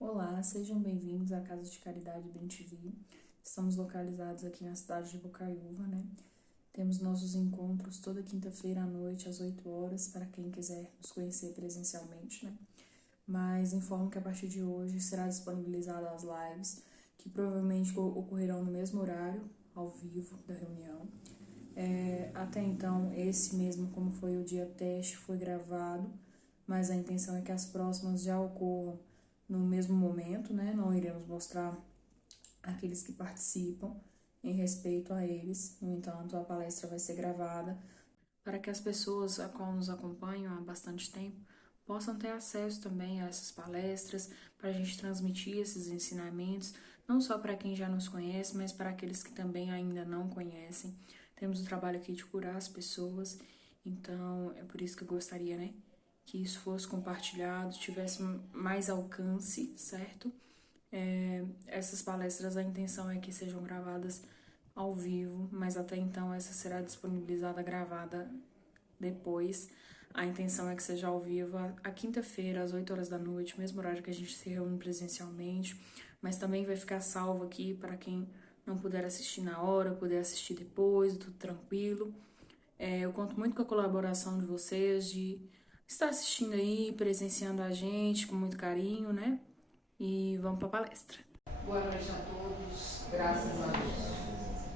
Olá, sejam bem-vindos à Casa de Caridade BenTV. Estamos localizados aqui na cidade de Bocaiúva, né? Temos nossos encontros toda quinta-feira à noite, às 8 horas, para quem quiser nos conhecer presencialmente, né? Mas informo que a partir de hoje será disponibilizada as lives, que provavelmente ocorrerão no mesmo horário, ao vivo da reunião. Até então, esse mesmo, como foi o dia teste, foi gravado, mas a intenção é que as próximas já ocorram no mesmo momento, né? Não iremos mostrar aqueles que participam em respeito a eles. No entanto, a palestra vai ser gravada para que as pessoas a qual nos acompanham há bastante tempo possam ter acesso também a essas palestras, para a gente transmitir esses ensinamentos, não só para quem já nos conhece, mas para aqueles que também ainda não conhecem. Temos o trabalho aqui de curar as pessoas, então é por isso que eu gostaria, né, que isso fosse compartilhado, tivesse mais alcance, certo? Essas palestras, a intenção é que sejam gravadas ao vivo, mas até então essa será disponibilizada gravada depois. A intenção é que seja ao vivo a quinta-feira, às 8 horas da noite, mesmo horário que a gente se reúne presencialmente, mas também vai ficar salvo aqui para quem não puder assistir na hora, puder assistir depois, tudo tranquilo. Eu conto muito com a colaboração de vocês, de estar assistindo aí, presenciando a gente com muito carinho, né? E vamos para a palestra. Boa noite a todos, graças a Deus.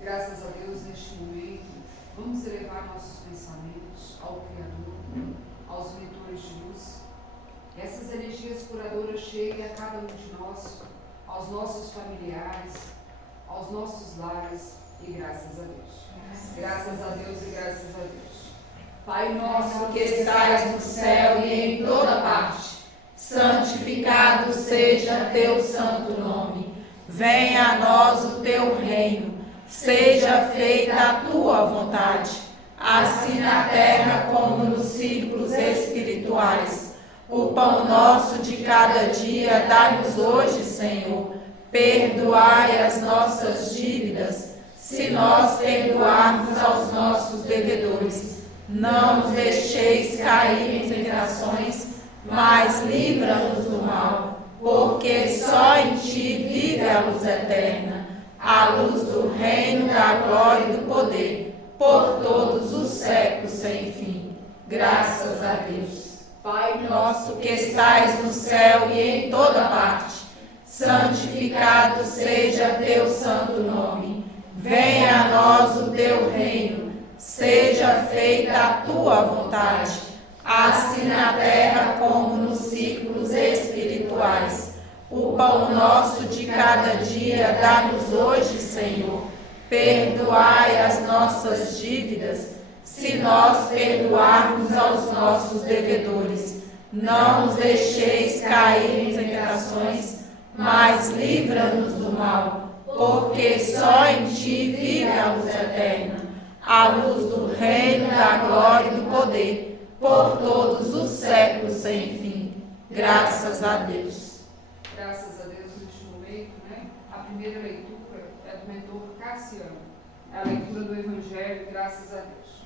Graças a Deus, neste momento, vamos elevar nossos pensamentos ao Criador, aos mentores de luz. Essas energias curadoras cheguem a cada um de nós, aos nossos familiares, aos nossos lares, e graças a Deus. Graças a Deus e graças a Deus. Pai nosso que estais no céu e em toda parte, santificado seja teu santo nome. Venha a nós o teu reino. Seja feita a tua vontade, assim na terra como nos círculos espirituais. O pão nosso de cada dia dá-nos hoje, Senhor. Perdoai as nossas dívidas, se nós perdoarmos aos nossos devedores. Não nos deixeis cair em tentações, mas livra-nos do mal, porque só em ti vive a luz eterna, a luz do reino, da glória e do poder, por todos os séculos sem fim. Graças a Deus. Pai nosso que estais no céu e em toda parte, santificado seja teu santo nome. Venha a nós o teu reino. Seja feita a tua vontade, assim na terra como nos círculos espirituais. O pão nosso de cada dia dá-nos hoje, Senhor. Perdoai as nossas dívidas, se nós perdoarmos aos nossos devedores. Não nos deixeis cair em tentações, mas livra-nos do mal, porque só em ti vive a luz eterna, a luz do reino, da glória e do poder, por todos os séculos sem fim. Graças a Deus. Graças a Deus neste momento, né? A primeira leitura é do mentor Cassiano. É a leitura do Evangelho, graças a Deus.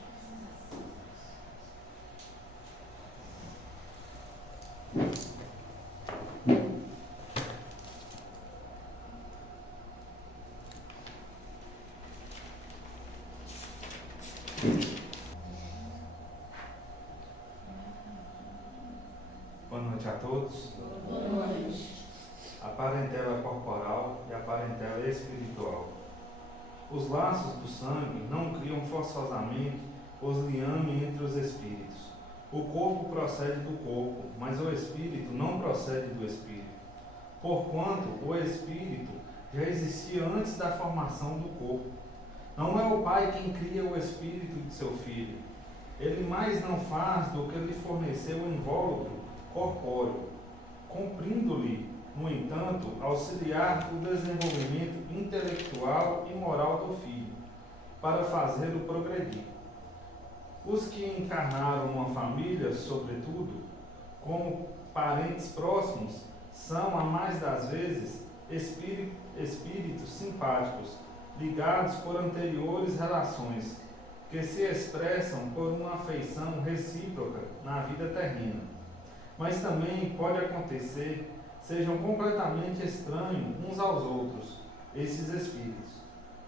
Boa noite a todos. Boa noite. A parentela corporal e a parentela espiritual. Os laços do sangue não criam forçosamente os liames entre os espíritos. O corpo procede do corpo, mas o espírito não procede do espírito. Porquanto o espírito já existia antes da formação do corpo. Não é o pai quem cria o espírito de seu filho. Ele mais não faz do que lhe forneceu o invólucro corpóreo, cumprindo-lhe, no entanto, auxiliar o desenvolvimento intelectual e moral do filho, para fazê-lo progredir. Os que encarnaram uma família, sobretudo, como parentes próximos, são, a mais das vezes, espíritos simpáticos, ligados por anteriores relações, que se expressam por uma afeição recíproca na vida terrena. Mas também pode acontecer sejam completamente estranhos uns aos outros, esses espíritos,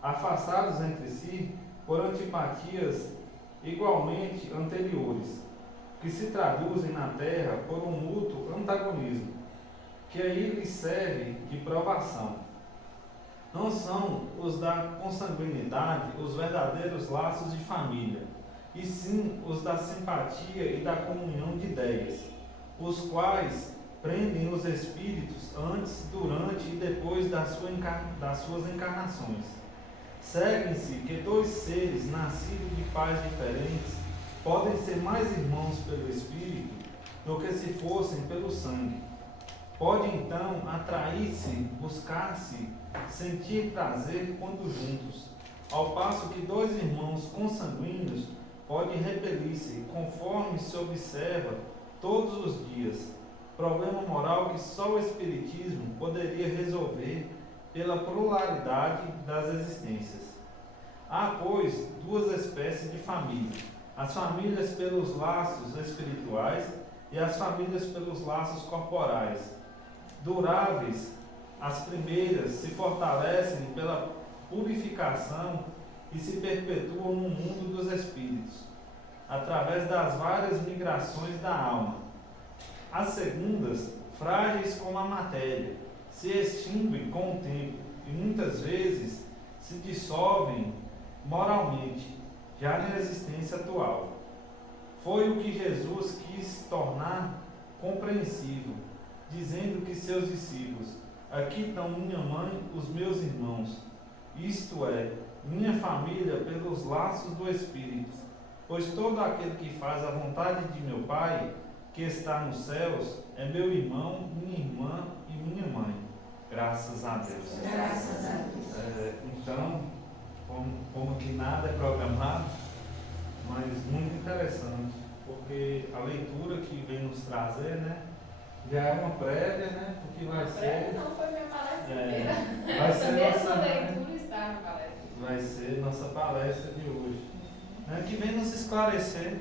afastados entre si por antipatias igualmente anteriores, que se traduzem na Terra por um mútuo antagonismo, que aí lhes serve de provação. Não são os da consanguinidade os verdadeiros laços de família, e sim os da simpatia e da comunhão de ideias, os quais prendem os espíritos antes, durante e depois das suas encarnações. Segue-se que dois seres nascidos de pais diferentes podem ser mais irmãos pelo espírito do que se fossem pelo sangue. Pode então atrair-se, buscar-se, sentir prazer quando juntos, ao passo que dois irmãos consanguíneos podem repelir-se, conforme se observa todos os dias, problema moral que só o Espiritismo poderia resolver pela pluralidade das existências. Há, pois, duas espécies de família: as famílias pelos laços espirituais e as famílias pelos laços corporais. Duráveis, as primeiras se fortalecem pela purificação e se perpetuam no mundo dos espíritos, através das várias migrações da alma. As segundas, frágeis como a matéria, se extinguem com o tempo e muitas vezes se dissolvem moralmente, já na existência atual. Foi o que Jesus quis tornar compreensível, dizendo que seus discípulos: aqui estão minha mãe, os meus irmãos, isto é, minha família pelos laços do Espírito, pois todo aquele que faz a vontade de meu Pai, que está nos céus, é meu irmão, minha irmã e minha mãe. Graças a Deus. Graças a Deus. Então, como que nada é programado, mas muito interessante, porque a leitura que vem nos trazer, né, já é uma prévia, né, porque vai ser... Prévia não, foi minha palestra inteira. Vai Essa ser mesma nossa, leitura está na palestra. vai ser nossa palestra de hoje, né, que vem nos esclarecer,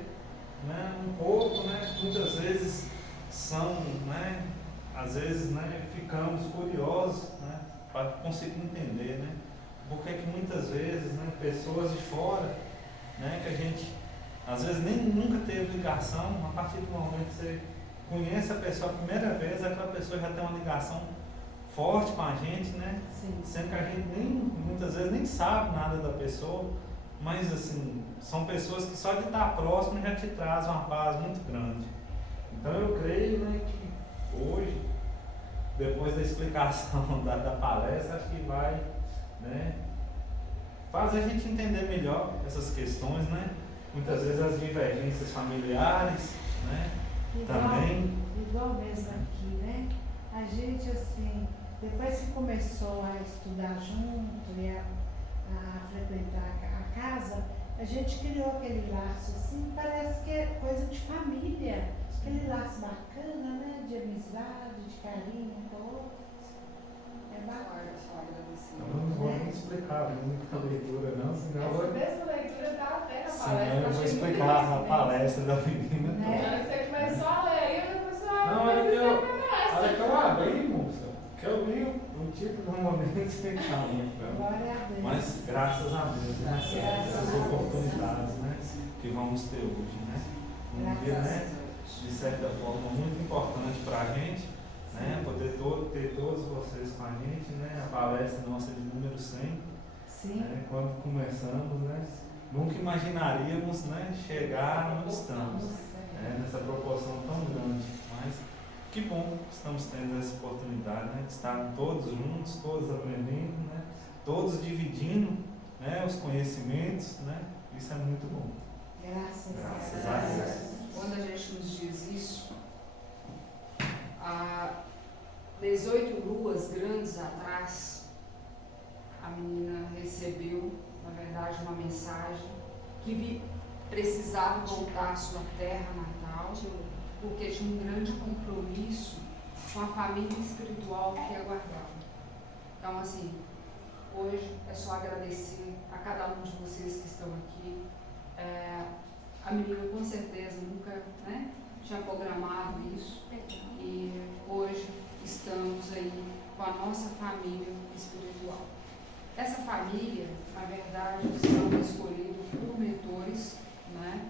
né, um pouco, né, muitas vezes são, né, às vezes, né, ficamos curiosos, né, para conseguir entender, né, porque que muitas vezes, né, pessoas de fora, né, que a gente às vezes nem nunca teve ligação, a partir do momento que você conhece a pessoa a primeira vez, aquela pessoa já tem uma ligação forte com a gente, né? Sim. Sendo que a gente muitas vezes nem sabe nada da pessoa, mas assim, são pessoas que só de estar próximo já te trazem uma paz muito grande. Então eu creio, né, que hoje, depois da explicação da palestra, acho que vai, né, fazer a gente entender melhor essas questões, né? Muitas vezes as divergências familiares, né? Também. Igual mesmo aqui, né? A gente, assim, depois que começou a estudar junto e a frequentar a casa, a gente criou aquele laço, assim, parece que é coisa de família. Aquele laço bacana, né? De amizade, de carinho um com o outro. É bacana. Eu não vou nem explicar muito a leitura, não, senão Essa mesma leitura está até na senão palestra. eu vou explicar a palestra da menina. Né? Na hora que você começou a ler aí, eu comecei a Não, é que palestra. que eu abri, moça, que eu li o título do momento sem calma. Glória a Deus. Mas graças a Deus, né? Essas oportunidades, né, que vamos ter hoje, né? Um dia, né, de certa forma, muito importante para a gente, né? Poder ter todos vocês com a gente, né? A palestra nossa de número 100. Sim. Né? Quando começamos, né? Nunca imaginaríamos, né, chegar onde estamos, né? Nessa proporção tão grande. Mas que bom que estamos tendo essa oportunidade, né, de estar todos juntos, todos aprendendo, né, todos dividindo, né, os conhecimentos, né? Isso é muito bom. Graças Graças a Deus. Quando a gente nos diz isso, há 18 luas grandes atrás, a menina recebeu, na verdade, uma mensagem que precisava voltar à sua terra natal, porque tinha um grande compromisso com a família espiritual que aguardava. Então, assim, hoje é só agradecer a cada um de vocês que estão aqui. A menina com certeza nunca, né, tinha programado isso, e hoje estamos aí com a nossa família espiritual. Essa família, na verdade, são escolhidos por mentores, né?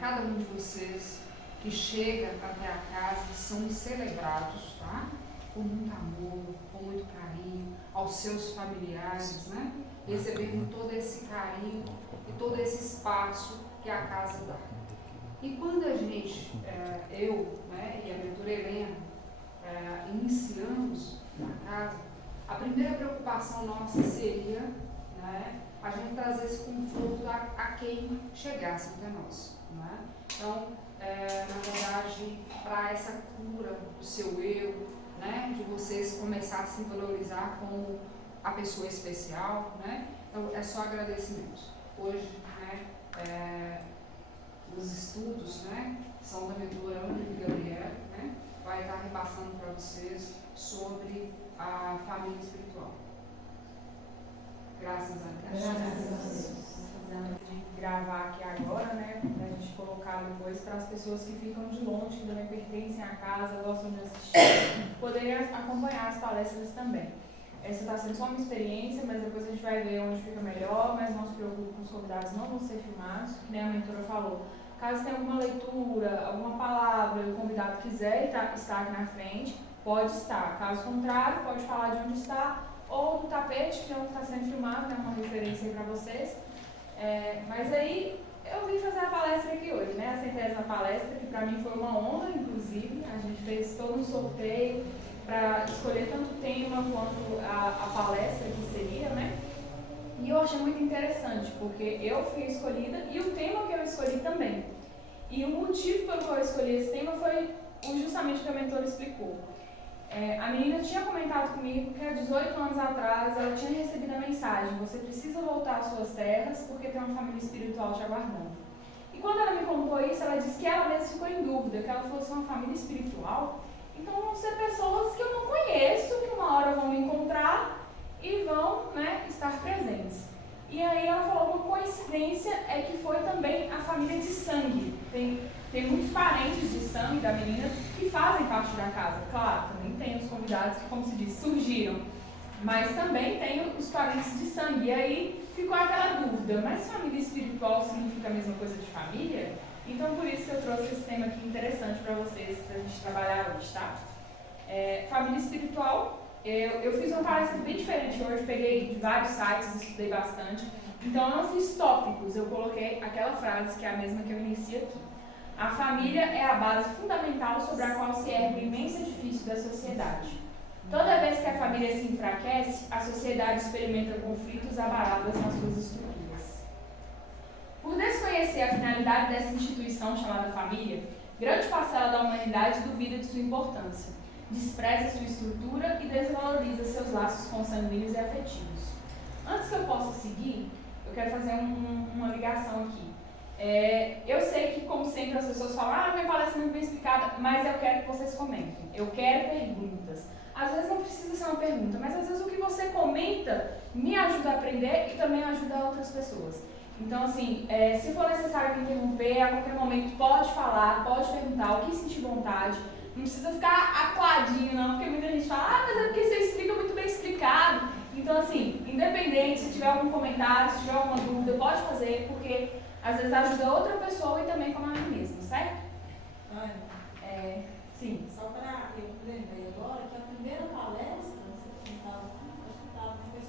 Cada um de vocês que chega até a casa são celebrados, tá? Com muito amor, com muito carinho, aos seus familiares, né? Recebendo todo esse carinho e todo esse espaço que a casa dá. E quando a gente, eu, né, e a mentora Helena, iniciamos na casa, a primeira preocupação nossa seria, né, a gente trazer esse conforto a quem chegasse até nós. Né? Então, na verdade, para essa cura do seu eu, né, de vocês começarem a se valorizar como a pessoa especial, né? Então, é só agradecimento. Hoje, né, os estudos, né, são da mentora Ana e Gabriela, né, vai estar repassando para vocês sobre a família espiritual. Graças a Deus. Graças a Deus. De gravar aqui agora, né, pra gente colocar depois para as pessoas que ficam de longe, que também pertencem à casa, gostam de assistir, poderem acompanhar as palestras também. Essa está sendo só uma experiência, mas depois a gente vai ver onde fica melhor, mas não se preocupe com os convidados, não vão ser filmados, que nem a mentora falou. Caso tenha alguma leitura, alguma palavra e o convidado quiser estar aqui na frente, pode estar. Caso contrário, pode falar de onde está, ou do tapete, que não está sendo filmado, né, uma referência aí para vocês. Mas aí, eu vim fazer a palestra aqui hoje, né, a 100ª palestra, que para mim foi uma honra, inclusive. A gente fez todo um sorteio para escolher tanto o tema quanto a palestra que seria, né? E eu achei muito interessante, porque eu fui escolhida e o tema que eu escolhi também. E o motivo pelo qual eu escolhi esse tema foi justamente o que a mentora explicou. A menina tinha comentado comigo que há 18 anos atrás ela tinha recebido a mensagem: você precisa voltar às suas terras porque tem uma família espiritual te aguardando. E quando ela me contou isso, ela disse que ela mesma ficou em dúvida, que ela fosse uma família espiritual. Então vão ser pessoas que eu não conheço, que uma hora vão me encontrar e vão, né, estar presentes. E aí ela falou, uma coincidência é que foi também a família de sangue. Tem muitos parentes de sangue da menina que fazem parte da casa. Claro, também tem os convidados que, como se diz, surgiram. Mas também tem os parentes de sangue. E aí ficou aquela dúvida, mas família espiritual significa a mesma coisa de família? Então por isso que eu trouxe esse tema aqui interessante para vocês, para a gente trabalhar hoje, tá? Família espiritual, eu fiz uma palestra bem diferente hoje, peguei de vários sites, estudei bastante. Então eu não fiz tópicos, eu coloquei aquela frase que é a mesma que eu inicio aqui. A família é a base fundamental sobre a qual se ergue o imenso edifício da sociedade. Toda vez que a família se enfraquece, a sociedade experimenta conflitos abalados nas suas estruturas. Por desconhecer a finalidade dessa instituição chamada família, grande parcela da humanidade duvida de sua importância, despreza sua estrutura e desvaloriza seus laços consanguíneos e afetivos. Antes que eu possa seguir, eu quero fazer uma ligação aqui. Eu sei que, como sempre, as pessoas falam, minha palestra não é bem explicada, mas eu quero que vocês comentem. Eu quero perguntas. Às vezes não precisa ser uma pergunta, mas às vezes o que você comenta me ajuda a aprender e também ajuda outras pessoas. Então, assim, se for necessário me interromper, a qualquer momento pode falar, pode perguntar o que sentir vontade. Não precisa ficar acuadinho, não, porque muita gente fala, mas é porque você explica muito bem explicado. Então, assim, independente, se tiver algum comentário, se tiver alguma dúvida, pode fazer, porque às vezes ajuda outra pessoa e também como a mim mesma, certo? Sim. Só para eu lembrei agora que a primeira palestra, você estava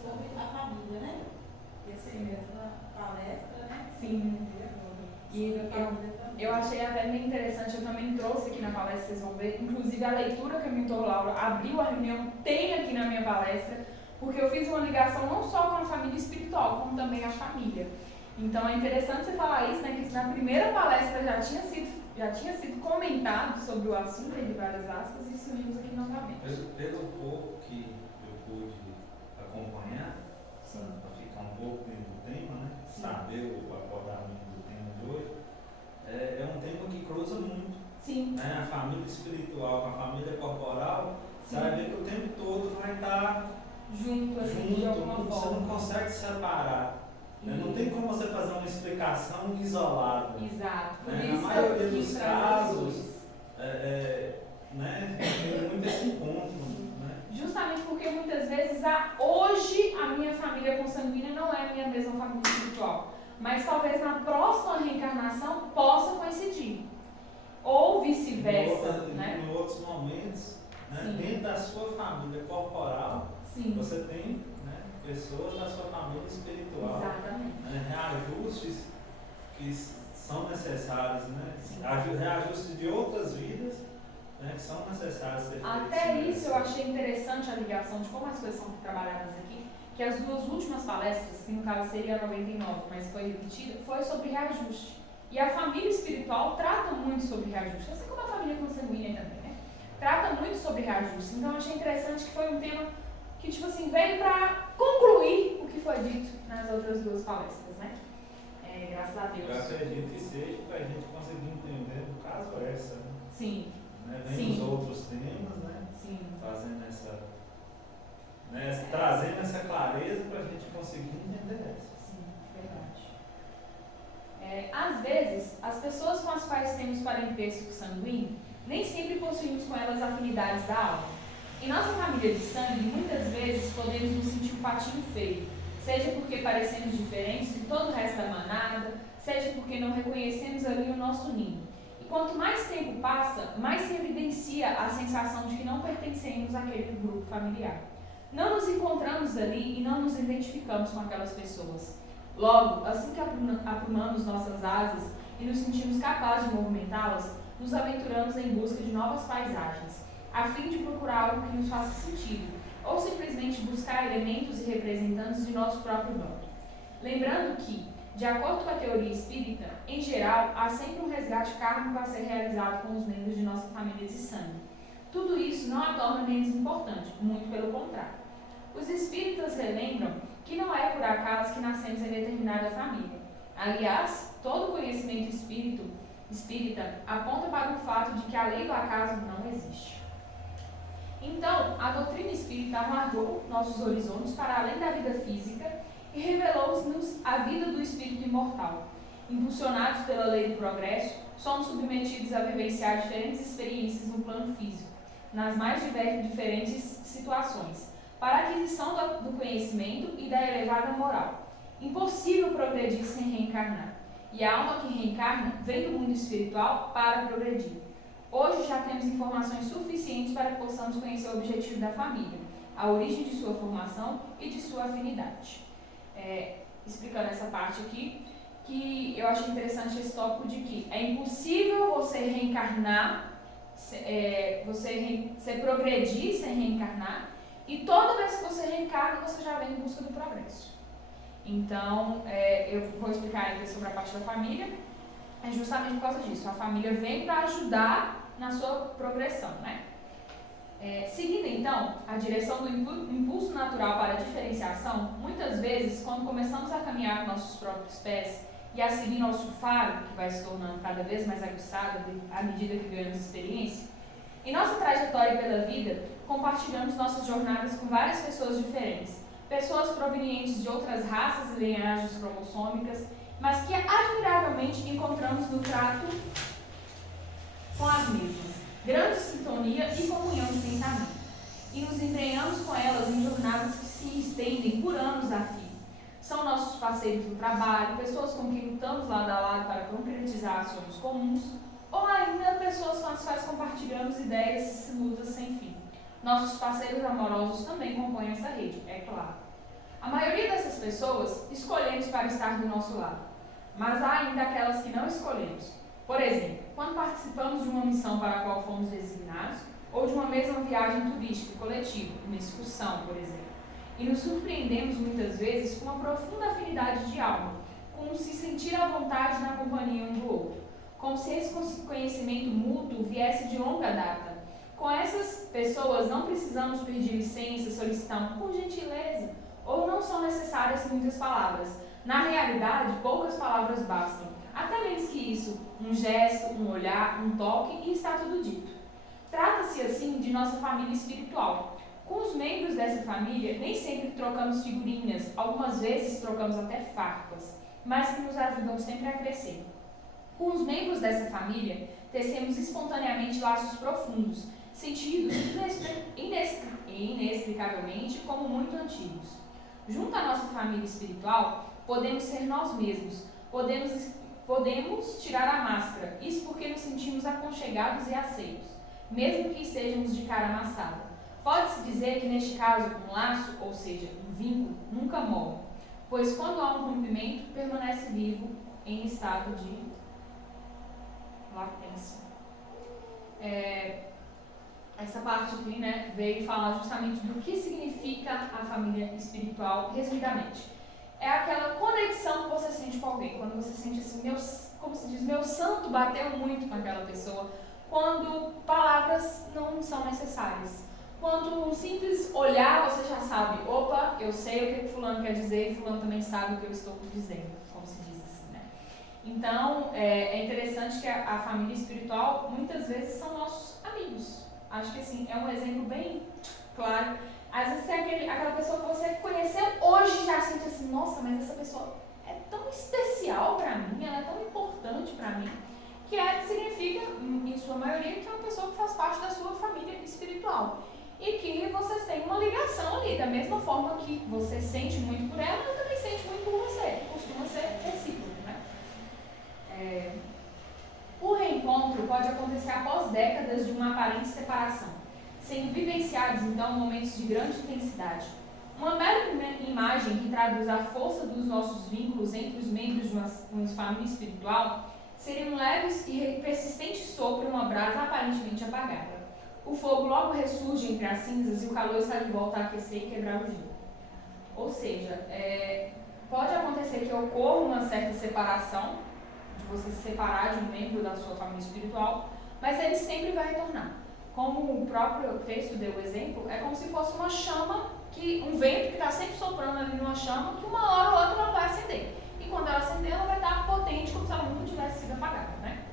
sobre a família, né? Essa mesma palestra, né? Sim. E eu achei até bem interessante, eu também trouxe aqui na palestra, vocês vão ver, inclusive a leitura que a mentora Laura abriu a reunião tem aqui na minha palestra, porque eu fiz uma ligação não só com a família espiritual, como também a família. Então é interessante você falar isso, né, que na primeira palestra já tinha sido comentado sobre o assunto, entre várias aspas, e subimos aqui novamente. Pelo pouco que eu pude acompanhar, para ficar um pouco dentro do tema, né? Sim. Saber o abordamento do tema de hoje, é um tema que cruza muito. Sim. Né? A família espiritual com a família corporal, Sim. você vai ver que o tempo todo vai estar junto, de alguma forma. Você não consegue separar. Né? Não tem como você fazer uma explicação isolada. Exato. Por Né? isso Na maioria eu quis dos trazer casos, isso. né, tem muito esse encontro, né? Justamente porque muitas vezes hoje a minha família consanguínea não é a minha mesma família espiritual. Mas talvez na próxima reencarnação possa coincidir. Ou vice-versa, né? Em outros momentos, né, Sim. dentro da sua família corporal, Sim. você tem, né, pessoas da sua família espiritual. Exatamente. Né, reajustes que são necessários, né? Sim. Reajustes de outras vidas, né, que são necessários ser feitos. Até isso eu achei interessante a ligação de como as coisas são trabalhadas aqui, que as duas últimas palestras, que no caso seria a 99, mas foi repetida, foi sobre reajuste. E a família espiritual trata muito sobre reajuste, assim como a família consanguínea também, né? Trata muito sobre reajuste. Então eu achei interessante que foi um tema que, tipo assim, veio para concluir o que foi dito nas outras duas palestras, né? Graças a Deus. Eu acredito que seja para a gente conseguir entender, no caso, essa, né? Sim. Né? Vem Sim. os outros temas, né? Sim. Fazendo essa, né? Trazendo essa clareza para a gente conseguir entender essa. Sim, verdade. Às vezes, as pessoas com as quais temos parentesco sanguíneo, nem sempre possuímos com elas afinidades da alma. Em nossa família de sangue, muitas vezes podemos nos sentir um patinho feio, seja porque parecemos diferentes de todo o resto da manada, seja porque não reconhecemos ali o nosso ninho. E quanto mais tempo passa, mais se evidencia a sensação de que não pertencemos àquele grupo familiar. Não nos encontramos ali e não nos identificamos com aquelas pessoas. Logo, assim que aprumamos nossas asas e nos sentimos capazes de movimentá-las, nos aventuramos em busca de novas paisagens, a fim de procurar algo que nos faça sentido, ou simplesmente buscar elementos e representantes de nosso próprio bando. Lembrando que, de acordo com a teoria espírita, em geral, há sempre um resgate kármico a ser realizado com os membros de nossa família de sangue. Tudo isso não a torna menos importante, muito pelo contrário. Os espíritas relembram que não é por acaso que nascemos em determinada família. Aliás, todo conhecimento espírita aponta para o fato de que a lei do acaso não existe. Então, a doutrina espírita alargou nossos horizontes para além da vida física e revelou-nos a vida do espírito imortal. Impulsionados pela lei do progresso, somos submetidos a vivenciar diferentes experiências no plano físico, nas mais diferentes situações, para a aquisição do conhecimento e da elevada moral. Impossível progredir sem reencarnar. E a alma que reencarna vem do mundo espiritual para progredir. Hoje já temos informações suficientes para que possamos conhecer o objetivo da família, a origem de sua formação e de sua afinidade. Explicando essa parte aqui, que eu achei interessante esse tópico de que é impossível você reencarnar, você progredir sem reencarnar, e toda vez que você reencarna, você já vem em busca do progresso. Então, eu vou explicar ainda sobre a parte da família, é justamente por causa disso. A família vem para ajudar na sua progressão, né? Seguindo, então, a direção do impulso natural para a diferenciação, muitas vezes, quando começamos a caminhar com nossos próprios pés e a seguir nosso faro, que vai se tornando cada vez mais aguçado à medida que ganhamos experiência, em nossa trajetória pela vida, compartilhamos nossas jornadas com várias pessoas diferentes, pessoas provenientes de outras raças e linhagens cromossômicas, mas que admiravelmente encontramos no trato com as mesmas, grande sintonia e comunhão de pensamento, e nos empenhamos com elas em jornadas que se estendem por anos a fio. São nossos parceiros no trabalho, pessoas com quem lutamos lado a lado para concretizar sonhos comuns, ou ainda pessoas com as quais compartilhamos ideias e lutas sem fim. Nossos parceiros amorosos também compõem essa rede, é claro. A maioria dessas pessoas escolhemos para estar do nosso lado, mas há ainda aquelas que não escolhemos. Por exemplo, quando participamos de uma missão para a qual fomos designados, ou de uma mesma viagem turística coletiva, uma excursão, por exemplo, e nos surpreendemos muitas vezes com uma profunda afinidade de alma, com se sentir à vontade na companhia um do outro, como se esse conhecimento mútuo viesse de longa data. Com essas pessoas não precisamos pedir licença, solicitar por gentileza, ou não são necessárias muitas palavras. Na realidade, poucas palavras bastam. Até menos que isso, um gesto, um olhar, um toque e está tudo dito. Trata-se assim de nossa família espiritual. Com os membros dessa família, nem sempre trocamos figurinhas, algumas vezes trocamos até farpas, mas que nos ajudam sempre a crescer. Com os membros dessa família, tecemos espontaneamente laços profundos, sentidos inexplicavelmente como muito antigos. Junto à nossa família espiritual, podemos ser nós mesmos, podemos tirar a máscara, isso porque nos sentimos aconchegados e aceitos, mesmo que estejamos de cara amassada. Pode-se dizer que neste caso um laço, ou seja, um vínculo, nunca morre, pois quando há um rompimento, permanece vivo em estado de latência. Essa parte aqui, né, veio falar justamente do que significa a família espiritual, resumidamente. É aquela conexão que você sente com alguém, quando você sente assim, como se diz, meu santo bateu muito com aquela pessoa, quando palavras não são necessárias. Quando um simples olhar, você já sabe, opa, eu sei o que fulano quer dizer e fulano também sabe o que eu estou dizendo, como se diz assim, né? Então, é interessante que a família espiritual, muitas vezes, são nossos amigos. Acho que, assim, é um exemplo bem claro. Às vezes tem aquela pessoa que você conheceu hoje e já sente assim, nossa, mas essa pessoa é tão especial para mim, ela é tão importante para mim, que significa, em sua maioria, que é uma pessoa que faz parte da sua família espiritual. E que vocês têm uma ligação ali, da mesma forma que você sente muito por ela, ela também sente muito por você. Costuma ser recíproco, né? O reencontro pode acontecer após décadas de uma aparente separação, sendo vivenciados, então, momentos de grande intensidade. Uma bela imagem que traduz a força dos nossos vínculos entre os membros de uma família espiritual seria um leve e persistente sopro em uma brasa aparentemente apagada. O fogo logo ressurge entre as cinzas e o calor está de volta a aquecer e quebrar o gelo. Ou seja, pode acontecer que ocorra uma certa separação, de você se separar de um membro da sua família espiritual, mas ele sempre vai retornar. Como o próprio texto deu o exemplo, é como se fosse uma chama, um vento que está sempre soprando ali numa chama, que uma hora ou outra ela vai acender. E quando ela acender, ela vai estar potente, como se ela nunca tivesse sido apagada, né?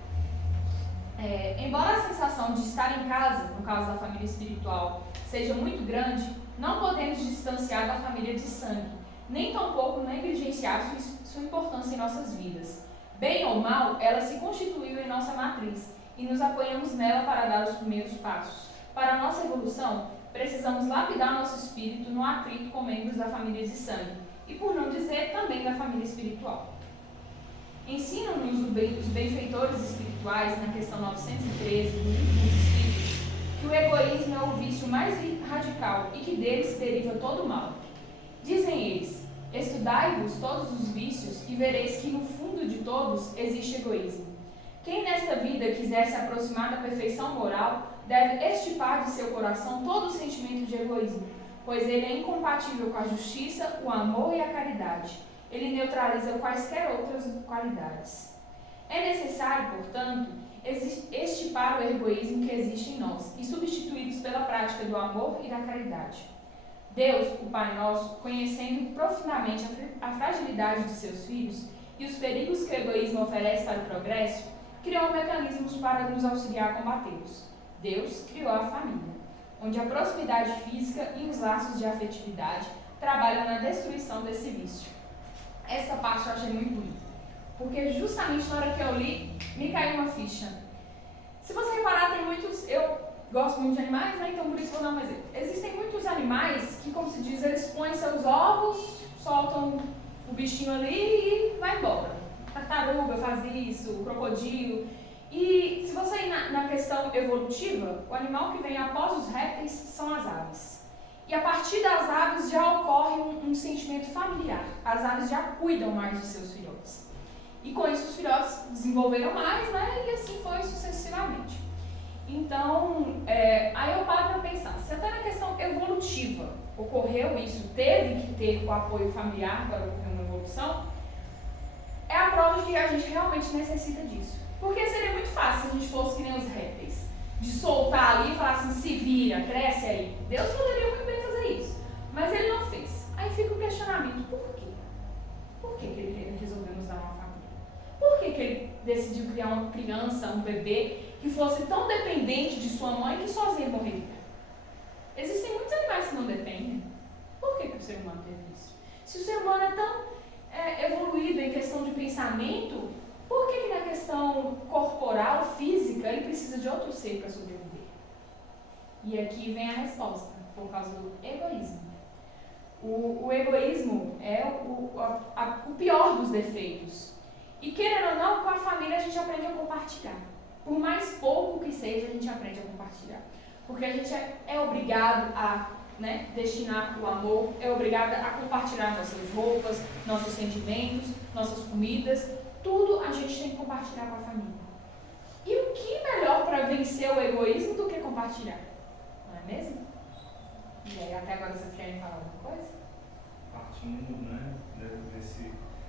Embora a sensação de estar em casa, no caso da família espiritual, seja muito grande, não podemos distanciar da família de sangue, nem tampouco negligenciar sua importância em nossas vidas. Bem ou mal, ela se constituiu em nossa matriz e nos apoiamos nela para dar os primeiros passos. Para a nossa evolução, precisamos lapidar nosso espírito no atrito com membros da família de sangue e, por não dizer, também da família espiritual. Ensina-nos os benfeitores espirituais, na questão 913 do Livro dos Espíritos, que o egoísmo é o vício mais radical e que dele se deriva todo o mal. Dizem eles, estudai-vos todos os vícios e vereis que no fundo de todos existe egoísmo. Quem nesta vida quiser se aproximar da perfeição moral, deve extirpar de seu coração todo o sentimento de egoísmo, pois ele é incompatível com a justiça, o amor e a caridade. Ele neutraliza quaisquer outras qualidades. É necessário, portanto, extirpar o egoísmo que existe em nós e substituí-los pela prática do amor e da caridade. Deus, o Pai Nosso, conhecendo profundamente a fragilidade de seus filhos e os perigos que o egoísmo oferece para o progresso, criou mecanismos para nos auxiliar a combatê-los. Deus criou a família, onde a proximidade física e os laços de afetividade trabalham na destruição desse vício. Essa parte eu achei muito bonita, porque justamente na hora que eu li, me caiu uma ficha. Se você reparar, tem muitos... Eu gosto muito de animais, né? Então por isso vou dar um exemplo. Existem muitos animais que, como se diz, eles põem seus ovos, soltam o bichinho ali e vai embora. Tartaruga faz isso, o crocodilo. E se você ir na questão evolutiva, o animal que vem após os répteis são as aves. E a partir das aves já ocorre um sentimento familiar. As aves já cuidam mais de seus filhotes. E com isso os filhotes desenvolveram mais, né? E assim foi sucessivamente. Então, aí eu paro para pensar, se até na questão evolutiva ocorreu isso, teve que ter o apoio familiar para ocorrer uma evolução, é a prova de que a gente realmente necessita disso. Porque seria muito fácil se a gente fosse que nem os répteis, de soltar ali e falar assim, se vira, cresce aí. Deus poderia muito bem fazer isso, mas ele não fez. Aí fica o questionamento, por quê? Por que ele resolveu nos dar uma família? Por que ele decidiu criar uma criança, um bebê, que fosse tão dependente de sua mãe que sozinha morreria? Existem muitos animais que não dependem. Por que o ser humano teve isso? Se o ser humano é tão evoluído em questão de pensamento, por que na questão corporal, física, ele precisa de outro ser para sobreviver? E aqui vem a resposta, por causa do egoísmo. O egoísmo é o pior dos defeitos. E querendo ou não, com a família a gente aprende a compartilhar. Por mais pouco que seja, a gente aprende a compartilhar. Porque a gente é obrigado a destinar o amor, é obrigado a compartilhar nossas roupas, nossos sentimentos, nossas comidas. Tudo a gente tem que compartilhar com a família. E o que melhor para vencer o egoísmo do que compartilhar? Não é mesmo? E aí, até agora vocês querem falar alguma coisa? Partindo,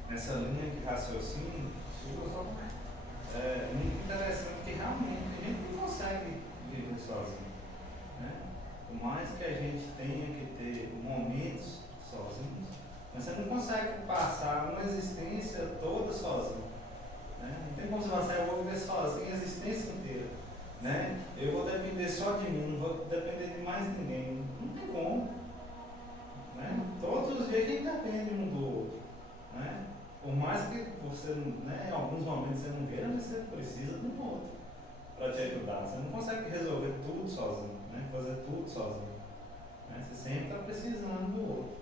nessa linha de raciocínio, é muito interessante que realmente a gente não consegue viver sozinho. Né? Por mais que a gente tenha que ter momentos sozinhos, mas você não consegue passar uma existência toda sozinho. Né? Não tem como você falar, eu vou viver sozinho a existência inteira. Né? Eu vou depender só de mim, não vou depender de mais ninguém. Não tem como. Né? Todos os dias a gente depende um do outro. Né? Por mais que você, em alguns momentos você não queira, mas você precisa de um outro para te ajudar. Você não consegue resolver tudo sozinho, fazer tudo sozinho. Você sempre está precisando do outro.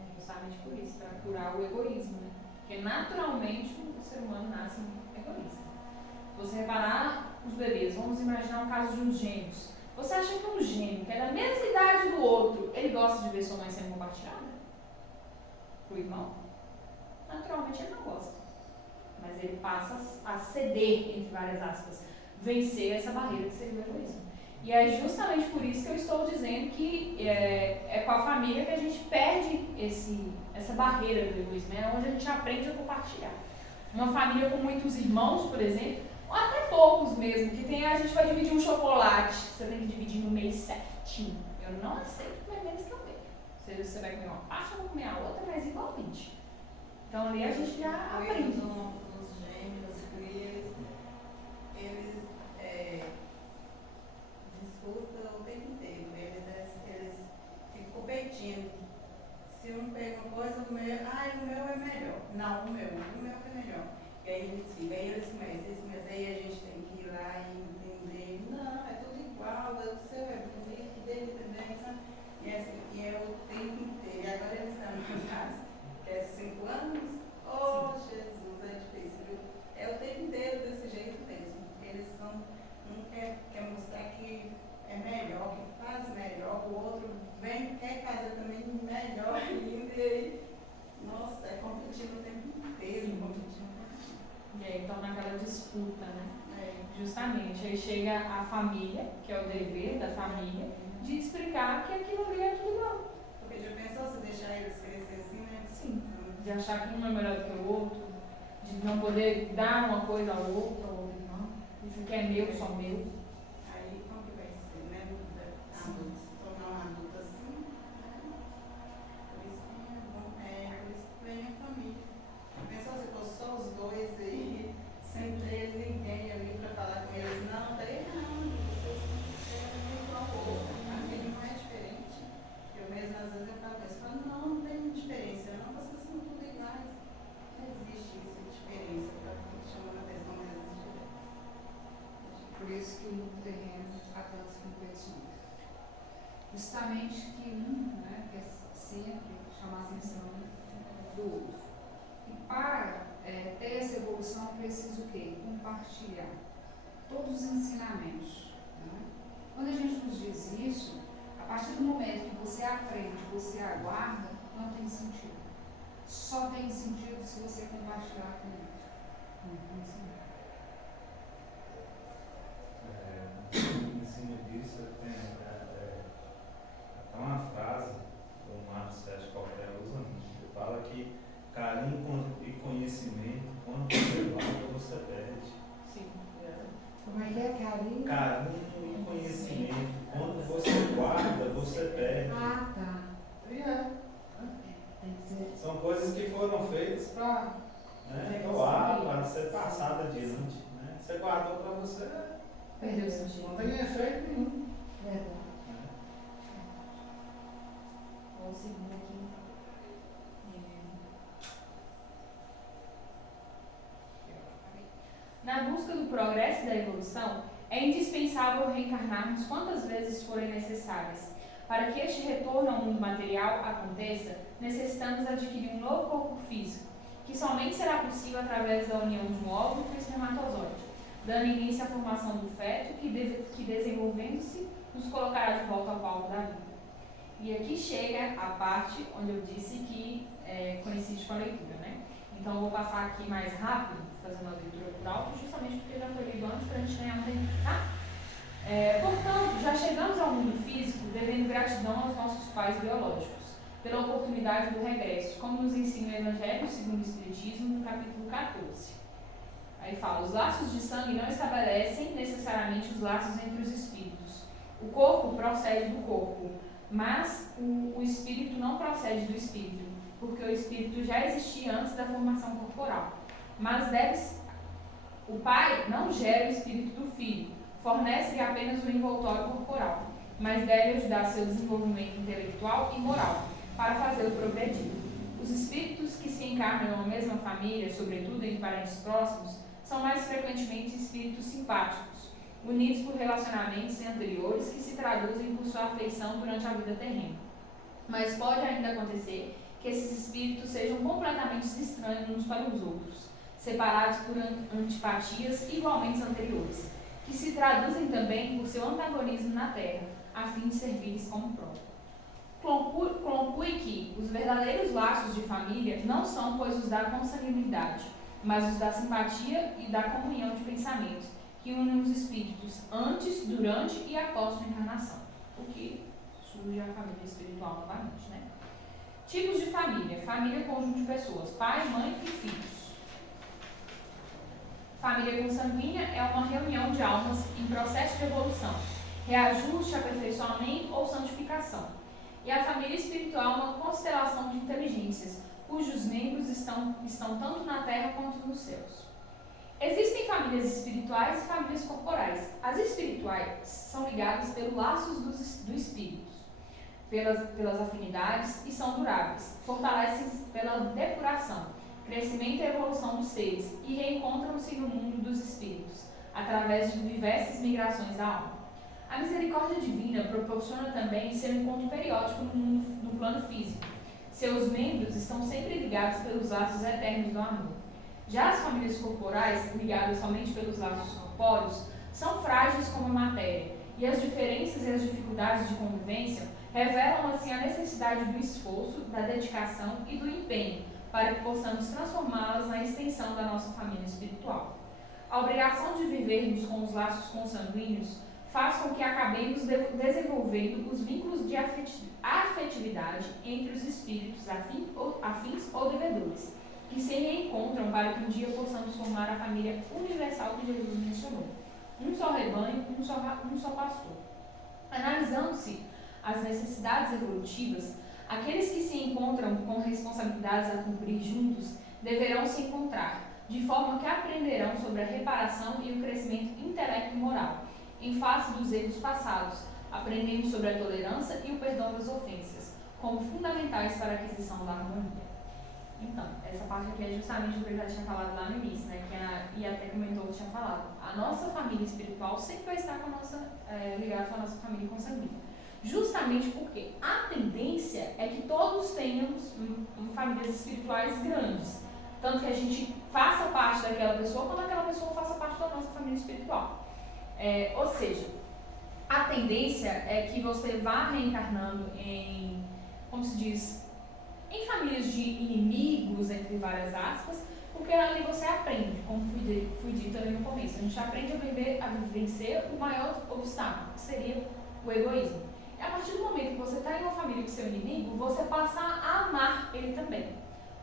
É justamente por isso, para curar o egoísmo. Né? Porque naturalmente o ser humano nasce egoísta. Se você reparar os bebês, vamos imaginar o caso de uns gêmeos. Você acha que um gêmeo, que é da mesma idade do outro, ele gosta de ver sua mãe sendo compartilhada? Pro irmão? Naturalmente ele não gosta. Mas ele passa a ceder, entre várias aspas, vencer essa barreira que seria o egoísmo. E é justamente por isso que eu estou dizendo que é com a família que a gente perde essa barreira do egoísmo, é onde a gente aprende a compartilhar. Uma família com muitos irmãos, por exemplo, ou até poucos mesmo, que a gente vai dividir um chocolate, você tem que dividir no meio certinho. Eu não aceito comer menos que eu meio. Ou seja, você vai comer uma parte, eu vou comer a outra, mas igualmente. Então ali a gente já aprende. Os gêmeos, eles disputam o tempo inteiro. Eles ficam competindo. Se um pega uma coisa, o meu é melhor. Não, o meu é melhor. E aí eles começam, aí a gente tem que ir lá e entender, não, é tudo igual, o seu é bonito, o dele também, sabe? E é o tempo inteiro. E agora eles estão numa fase, que é 5 anos, Jesus, é difícil, viu? É o tempo inteiro desse jeito mesmo. Eles um quer mostrar que é melhor, que faz melhor, o outro quer fazer também melhor ainda, e aí, nossa, é competindo o tempo inteiro, E aí torna aquela disputa, né? Justamente. Aí chega a família, que é o dever da família, de explicar que aquilo ali é tudo igual. Porque já pensou se deixar eles crescer assim, né? Sim. De achar que um é melhor do que o outro, de não poder dar uma coisa ao outro não. Isso aqui é meu, só meu. Aí como que vai ser, né? Adulto, se tornar um adulto assim, né? Por isso que é bom, por isso que vem a família. Pensou se fosse só os dois aí, sem ter ninguém ali para falar com eles, não, tá errado, vocês têm muito amor, a família não é diferente. Eu mesmo às vezes eu falo, não tem diferença, não, vocês são tudo iguais. Não existe isso de diferença, chamando a atenção, não existe. Por isso que no terreno há tantas competições. Justamente que um quer sempre chamar a atenção do outro. E para ter essa evolução, é preciso o quê? Compartilhar todos os ensinamentos. Né? Quando a gente nos diz isso, a partir do momento que você aprende, você aguarda, não tem sentido. Só tem sentido se você compartilhar com o outro. Não tem sentido. Em cima disso, tem até uma frase do Marcos Sérgio Calpé usa muito. Ele fala que carinho e conhecimento, quando você guarda, você perde. Sim. Como é que é? Carinho? Carinho e conhecimento, quando você guarda, você perde. Ah, tá. E Tem que ser. são coisas que foram feitas para doar, para ser passada adiante. Né? Você guardou para você, Perdeu o sentido. não tem efeito nenhum. Verdade. Vamos seguir aqui. Na busca do progresso e da evolução, É indispensável reencarnarmos quantas vezes forem necessárias. Para que este retorno ao mundo material aconteça, necessitamos adquirir um novo corpo físico, que somente será possível através da união de um óvulo com o espermatozoide, dando início à formação do feto, que desenvolvendo-se, nos colocará de volta ao palco da vida. E aqui chega a parte onde eu disse que coincide com a leitura, né? Então eu vou passar aqui mais rápido, fazendo a leitura por alto, justamente porque já foi lido antes para a gente ganhar um tempo, tá? Portanto, já chegamos ao mundo físico devendo gratidão aos nossos pais biológicos, pela oportunidade do regresso, como nos ensina o Evangelho segundo o Espiritismo, no capítulo 14. Aí fala, os laços de sangue não estabelecem necessariamente os laços entre os espíritos. O corpo procede do corpo, mas o espírito não procede do espírito, porque o espírito já existia antes da formação corporal. Mas o pai não gera o espírito do filho, fornece-lhe apenas o envoltório corporal, mas deve ajudar seu desenvolvimento intelectual e moral, para fazê-lo progredir. Os espíritos que se encarnam em uma mesma família, sobretudo em parentes próximos, são mais frequentemente espíritos simpáticos, unidos por relacionamentos anteriores que se traduzem por sua afeição durante a vida terrena. Mas pode ainda acontecer que esses espíritos sejam completamente estranhos uns para os outros, separados por antipatias igualmente anteriores, que se traduzem também por seu antagonismo na Terra, a fim de servir-lhes como próprio. Conclui que os verdadeiros laços de família não são, pois, os da consanguinidade, mas os da simpatia e da comunhão de pensamentos, que unem os espíritos antes, durante e após sua encarnação. O que surge a família espiritual novamente, né? Tipos de família. Família, conjunto de pessoas, pai, mãe e filhos. Família consanguínea é uma reunião de almas em processo de evolução, reajuste, aperfeiçoamento ou santificação. E a família espiritual é uma constelação de inteligências, cujos membros estão tanto na terra quanto nos céus. Existem famílias espirituais e famílias corporais. As espirituais são ligadas pelos laços do espírito, pelas afinidades e são duráveis. Fortalecem-se pela depuração, crescimento e evolução dos seres e reencontram-se no mundo dos espíritos, através de diversas migrações da alma. A misericórdia divina proporciona também seu encontro periódico no plano físico. Seus membros estão sempre ligados pelos laços eternos do amor. Já as famílias corporais, ligadas somente pelos laços corpóreos, são frágeis como a matéria, e as diferenças e as dificuldades de convivência revelam assim a necessidade do esforço, da dedicação e do empenho para que possamos transformá-las na extensão da nossa família espiritual. A obrigação de vivermos com os laços consanguíneos faz com que acabemos desenvolvendo os vínculos de afetividade entre os espíritos afins ou devedores, que se reencontram para que um dia possamos formar a família universal que Jesus mencionou. Um só rebanho, um só pastor. Analisando-se as necessidades evolutivas, aqueles que se encontram com responsabilidades a cumprir juntos deverão se encontrar, de forma que aprenderão sobre a reparação e o crescimento intelecto e moral, em face dos erros passados, aprendendo sobre a tolerância e o perdão das ofensas, como fundamentais para a aquisição da harmonia. Então, essa parte aqui é justamente o que eu já tinha falado lá no início, né? E até comentou que tinha falado. A nossa família espiritual sempre vai estar ligada com a nossa família consanguínea. Justamente porque a tendência é que todos tenhamos famílias espirituais grandes. Tanto que a gente faça parte daquela pessoa, quanto aquela pessoa faça parte da nossa família espiritual. Ou seja, a tendência é que você vá reencarnando em, como se diz, em famílias de inimigos, entre várias aspas, porque ali você aprende, como fui dito ali no começo, a gente aprende a vencer o maior obstáculo, que seria o egoísmo. E a partir do momento que você está em uma família com seu inimigo, você passa a amar ele também.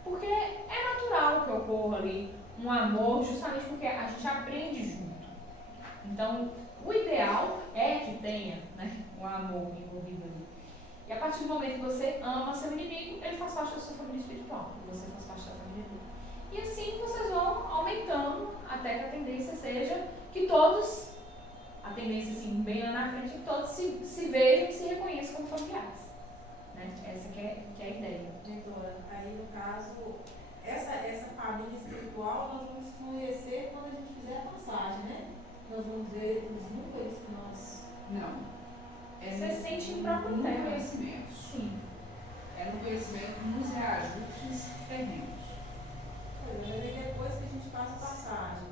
Porque é natural que ocorra ali um amor, justamente porque a gente aprende junto. Então, o ideal é que tenha, né, um amor envolvido ali. E a partir do momento que você ama seu inimigo, ele faz parte da sua família espiritual, e você faz parte da família dele. E assim vocês vão aumentando até que a tendência seja que todos, a tendência assim, bem lá na frente, que todos se vejam e se reconheçam como familiares. Né? Essa que é a ideia. Doutora, aí no caso, essa família espiritual nós vamos conhecer quando a gente fizer a passagem, né? nós vamos ver os números que nós... Não. Você sente no próprio no terra. conhecimento. Sim. É no conhecimento nos reajustes terrenos. Depois que a gente passa a passagem,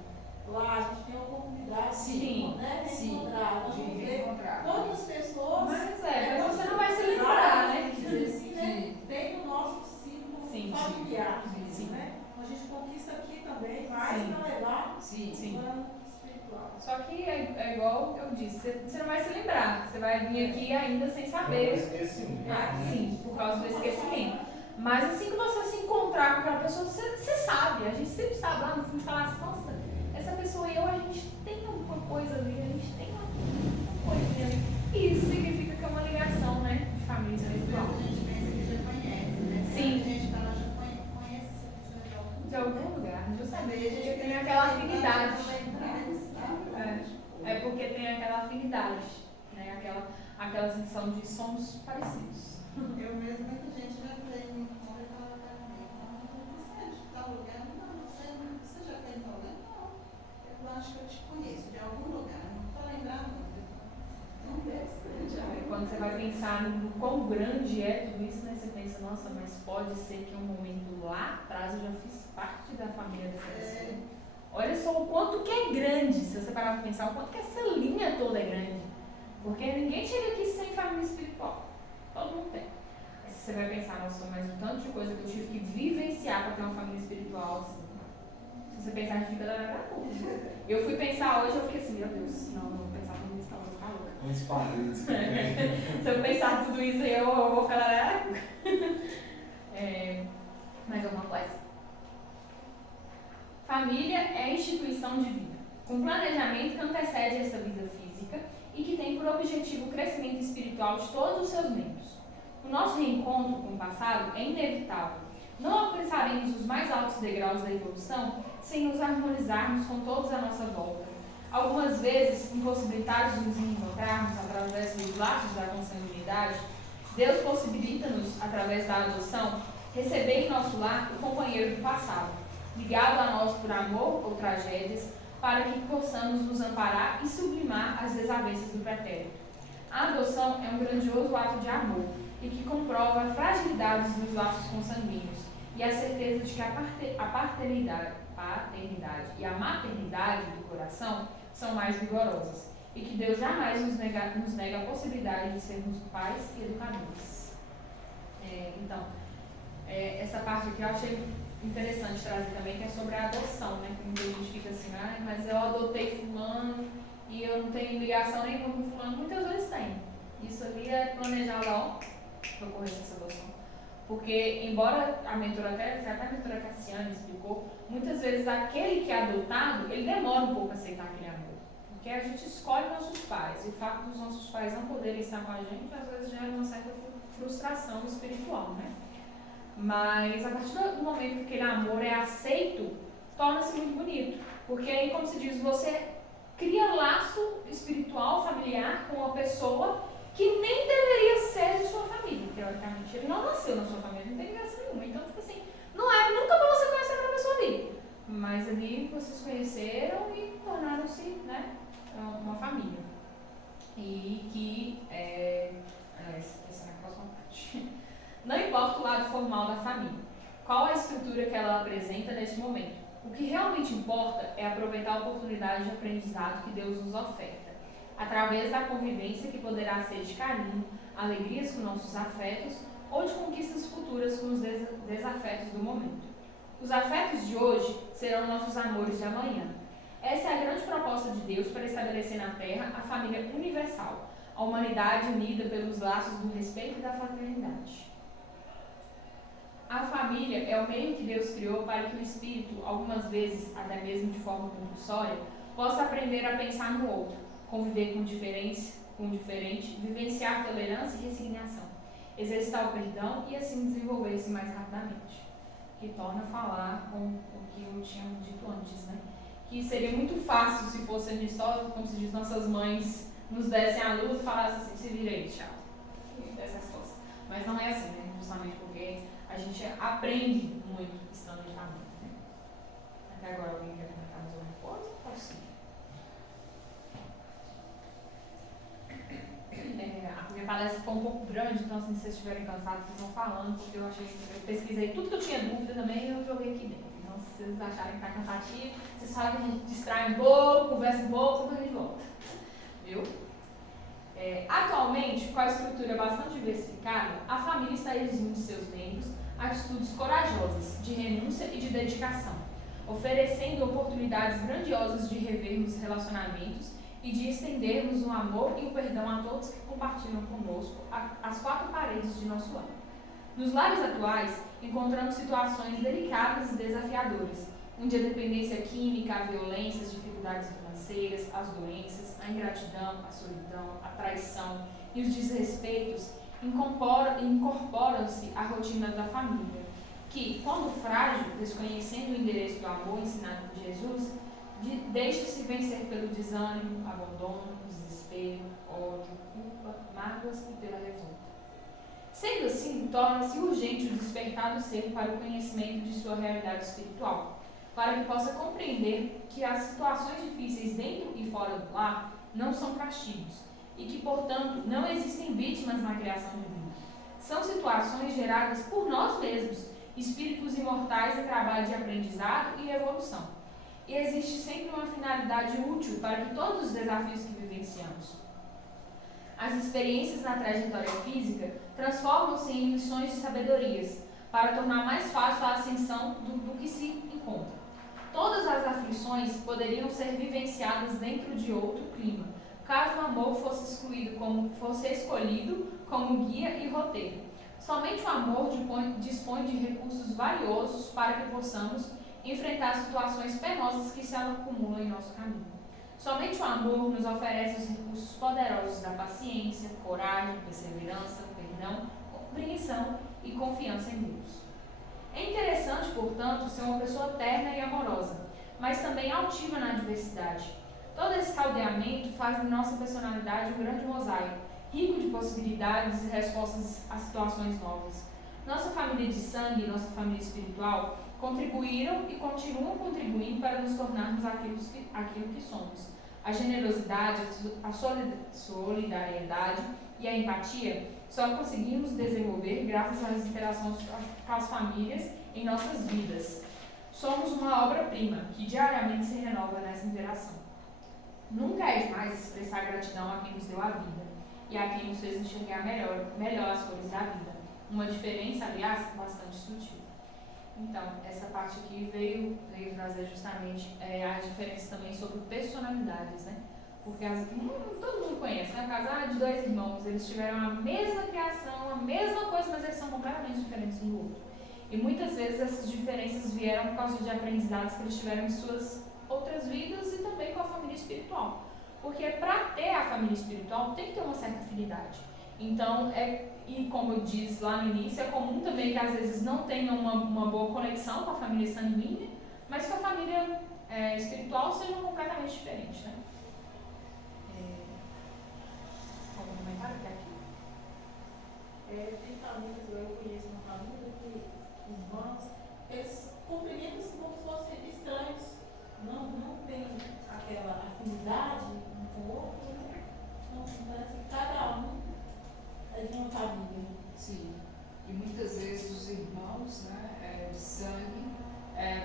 lá a gente tem a oportunidade Sim, de, né, sim, reencontrar. Nós de vamos ver reencontrar. todas as pessoas. Mas mas você não vai se lembrar, né? Quer dizer assim, né? Tem o nosso ciclo Sim, familiar, sim. né? A gente conquista aqui também, mais Sim. para levar Sim. Sim. o plano espiritual. Só que é igual eu disse, você não vai se lembrar. Você vai vir aqui ainda sem Pelo saber. esquecimento, Ah, né? sim, por causa do esquecimento. Mas assim que você se encontrar com aquela pessoa, você sabe. A gente sempre sabe lá no fundo, falar assim, nossa, essa pessoa e eu, a gente tem alguma coisa ali, a gente tem uma coisinha ali. E isso significa que é uma ligação, né, de família espiritual. A gente pensa que já conhece, né? Sim. A gente fala, já conhece essa pessoa de algum De algum lugar, justamente. A gente Porque tem aquela afinidade. afinidade. É porque tem aquela afinidade, né? Aquela sensação de somos parecidos. Eu mesma, muita gente já veio me encontrar e falava para mim, você é de tal lugar? Não, você já fez tal lugar? Não, eu acho que eu te conheço de algum lugar, não estou lembrando muito. Então, Quando você vai pensar no quão grande é tudo isso, né? Você pensa, nossa, mas pode ser que em um momento lá atrás eu já fiz parte da família dessa pessoa. Olha só o quanto que é grande, se você parar para pensar, o quanto que essa linha toda é grande. Porque ninguém chega aqui sem família espiritual. Todo mundo tem. Aí você vai pensar, nossa, mas o tanto de coisa que eu tive que vivenciar para ter uma família espiritual, assim. Se você pensar, a gente fica da puta. Eu fui pensar hoje, eu fiquei assim, meu Deus, não vou pensar tudo isso, não, vou ficar louca. Uns parênteses. Se eu pensar tudo isso aí, eu vou ficar da puta. Mais alguma coisa? Família é instituição de vida, com planejamento que antecede essa vida física e que tem por objetivo o crescimento espiritual de todos os seus membros. O nosso reencontro com o passado é inevitável. Não alcançaremos os mais altos degraus da evolução sem nos harmonizarmos com todos à nossa volta. Algumas vezes, impossibilitados de nos reencontrarmos através dos laços da consanguinidade, Deus possibilita-nos, através da adoção, receber em nosso lar o companheiro do passado, ligado a nós por amor ou tragédias, para que possamos nos amparar e sublimar as desavenças do pretérito. A adoção é um grandioso ato de amor e que comprova a fragilidade dos laços consanguíneos e a certeza de que a paternidade e a maternidade do coração são mais vigorosas e que Deus jamais nos nega a possibilidade de sermos pais e educadores. Essa parte aqui eu achei interessante trazer também, que é sobre a adoção, né? Que muita gente fica assim, mas eu adotei fulano e eu não tenho ligação nenhuma com fulano. Muitas vezes tem. Isso ali é planejado, ó, para ocorrer essa adoção. Porque, embora a mentora, até a mentora Cassiane explicou, muitas vezes aquele que é adotado, ele demora um pouco a aceitar aquele amor. Porque a gente escolhe nossos pais, e o fato dos nossos pais não poderem estar com a gente, às vezes gera uma certa frustração espiritual, né? Mas a partir do momento que aquele amor é aceito, torna-se muito bonito. Porque aí, como se diz, você cria laço espiritual, familiar com uma pessoa que nem deveria ser de sua família, teoricamente. Ele não nasceu na sua família, não tem ligação nenhuma. Então, tipo assim, não é nunca pra você conhecer aquela pessoa ali. Mas ali vocês conheceram e tornaram-se, né, uma família. E que essa é a próxima parte. Não importa o lado formal da família, qual a estrutura que ela apresenta neste momento. O que realmente importa é aproveitar a oportunidade de aprendizado que Deus nos oferta, através da convivência que poderá ser de carinho, alegrias com nossos afetos ou de conquistas futuras com os desafetos do momento. Os afetos de hoje serão nossos amores de amanhã. Essa é a grande proposta de Deus para estabelecer na Terra a família universal, a humanidade unida pelos laços do respeito e da fraternidade. A família é o meio que Deus criou para que o espírito, algumas vezes até mesmo de forma compulsória, possa aprender a pensar no outro, conviver com o diferente, vivenciar tolerância e resignação, exercitar o perdão e assim desenvolver-se mais rapidamente. Que torna a falar com o que eu tinha dito antes, né? Que seria muito fácil se fosse só, como se diz, nossas mães nos dessem a luz e falassem assim, se vira aí, tchau. E desse as costas. Mas não é assim, né? Justamente porque a gente aprende muito estando em família, né? Até agora alguém quer comentar mais alguma coisa? Posso sim. grande, então assim, se vocês estiverem cansados, vocês vão falando, porque eu pesquisei tudo que eu tinha dúvida também e eu joguei aqui dentro. Então, se vocês acharem que está cansativo, vocês falam que a gente distrai um pouco, conversa um pouco, depois a gente volta. Viu? Atualmente, com a estrutura bastante diversificada, a família está exigindo de seus membros atitudes corajosas, de renúncia e de dedicação, oferecendo oportunidades grandiosas de revermos relacionamentos e de estendermos o amor e o perdão a todos que compartilham conosco as quatro paredes de nosso lar. Nos lares atuais, encontramos situações delicadas e desafiadoras, onde a dependência química, a violência, as dificuldades financeiras, as doenças, a ingratidão, a solidão, a traição e os desrespeitos incorporam-se à rotina da família, que, quando frágil, desconhecendo o endereço do amor ensinado por Jesus, deixa-se vencer pelo desânimo, abandono, desespero, ódio, culpa, mágoas e pela revolta. Sendo assim, torna-se urgente o despertar do ser para o conhecimento de sua realidade espiritual, para que possa compreender que as situações difíceis dentro e fora do lar não são castigos e que, portanto, não existem vítimas na criação divina. São situações geradas por nós mesmos, espíritos imortais em trabalho de aprendizado e evolução. E existe sempre uma finalidade útil para que todos os desafios que vivenciamos. As experiências na trajetória física transformam-se em lições de sabedorias, para tornar mais fácil a ascensão do que se encontra. Todas as aflições poderiam ser vivenciadas dentro de outro clima, caso o amor fosse escolhido como guia e roteiro. Somente o amor dispõe de recursos valiosos para que possamos enfrentar situações penosas que se acumulam em nosso caminho. Somente o amor nos oferece os recursos poderosos da paciência, coragem, perseverança, perdão, compreensão e confiança em Deus. É interessante, portanto, ser uma pessoa terna e amorosa, mas também altiva na adversidade. Todo esse caldeamento faz de nossa personalidade um grande mosaico, rico de possibilidades e respostas a situações novas. Nossa família de sangue e nossa família espiritual contribuíram e continuam contribuindo para nos tornarmos aquilo que somos. A generosidade, a solidariedade e a empatia só conseguimos desenvolver graças às interações com as famílias em nossas vidas. Somos uma obra-prima que diariamente se renova nessa interação. Nunca é demais expressar gratidão a quem nos deu a vida e a quem nos fez enxergar melhor as cores da vida. Uma diferença, aliás, bastante sutil. Então, essa parte aqui veio trazer justamente as diferenças também sobre personalidades, né? Porque todo mundo conhece, né? O casal de dois irmãos, eles tiveram a mesma criação, a mesma coisa, mas eles são completamente diferentes um do outro. E muitas vezes essas diferenças vieram por causa de aprendizados que eles tiveram em suas outras vidas e também com a família espiritual. Porque para ter a família espiritual tem que ter uma certa afinidade. Então, e como diz lá no início, é comum também que às vezes não tenha uma boa conexão com a família sanguínea, mas que a família espiritual seja completamente diferente, né? Algum comentário até aqui? Tem famílias, eu conheço uma família que os irmãos, eles cumprimentam-se como se fossem estranhos, não tem aquela afinidade um com o outro, né? Não, parece que cada um é de uma família. Sim, e muitas vezes os irmãos, né, de sangue,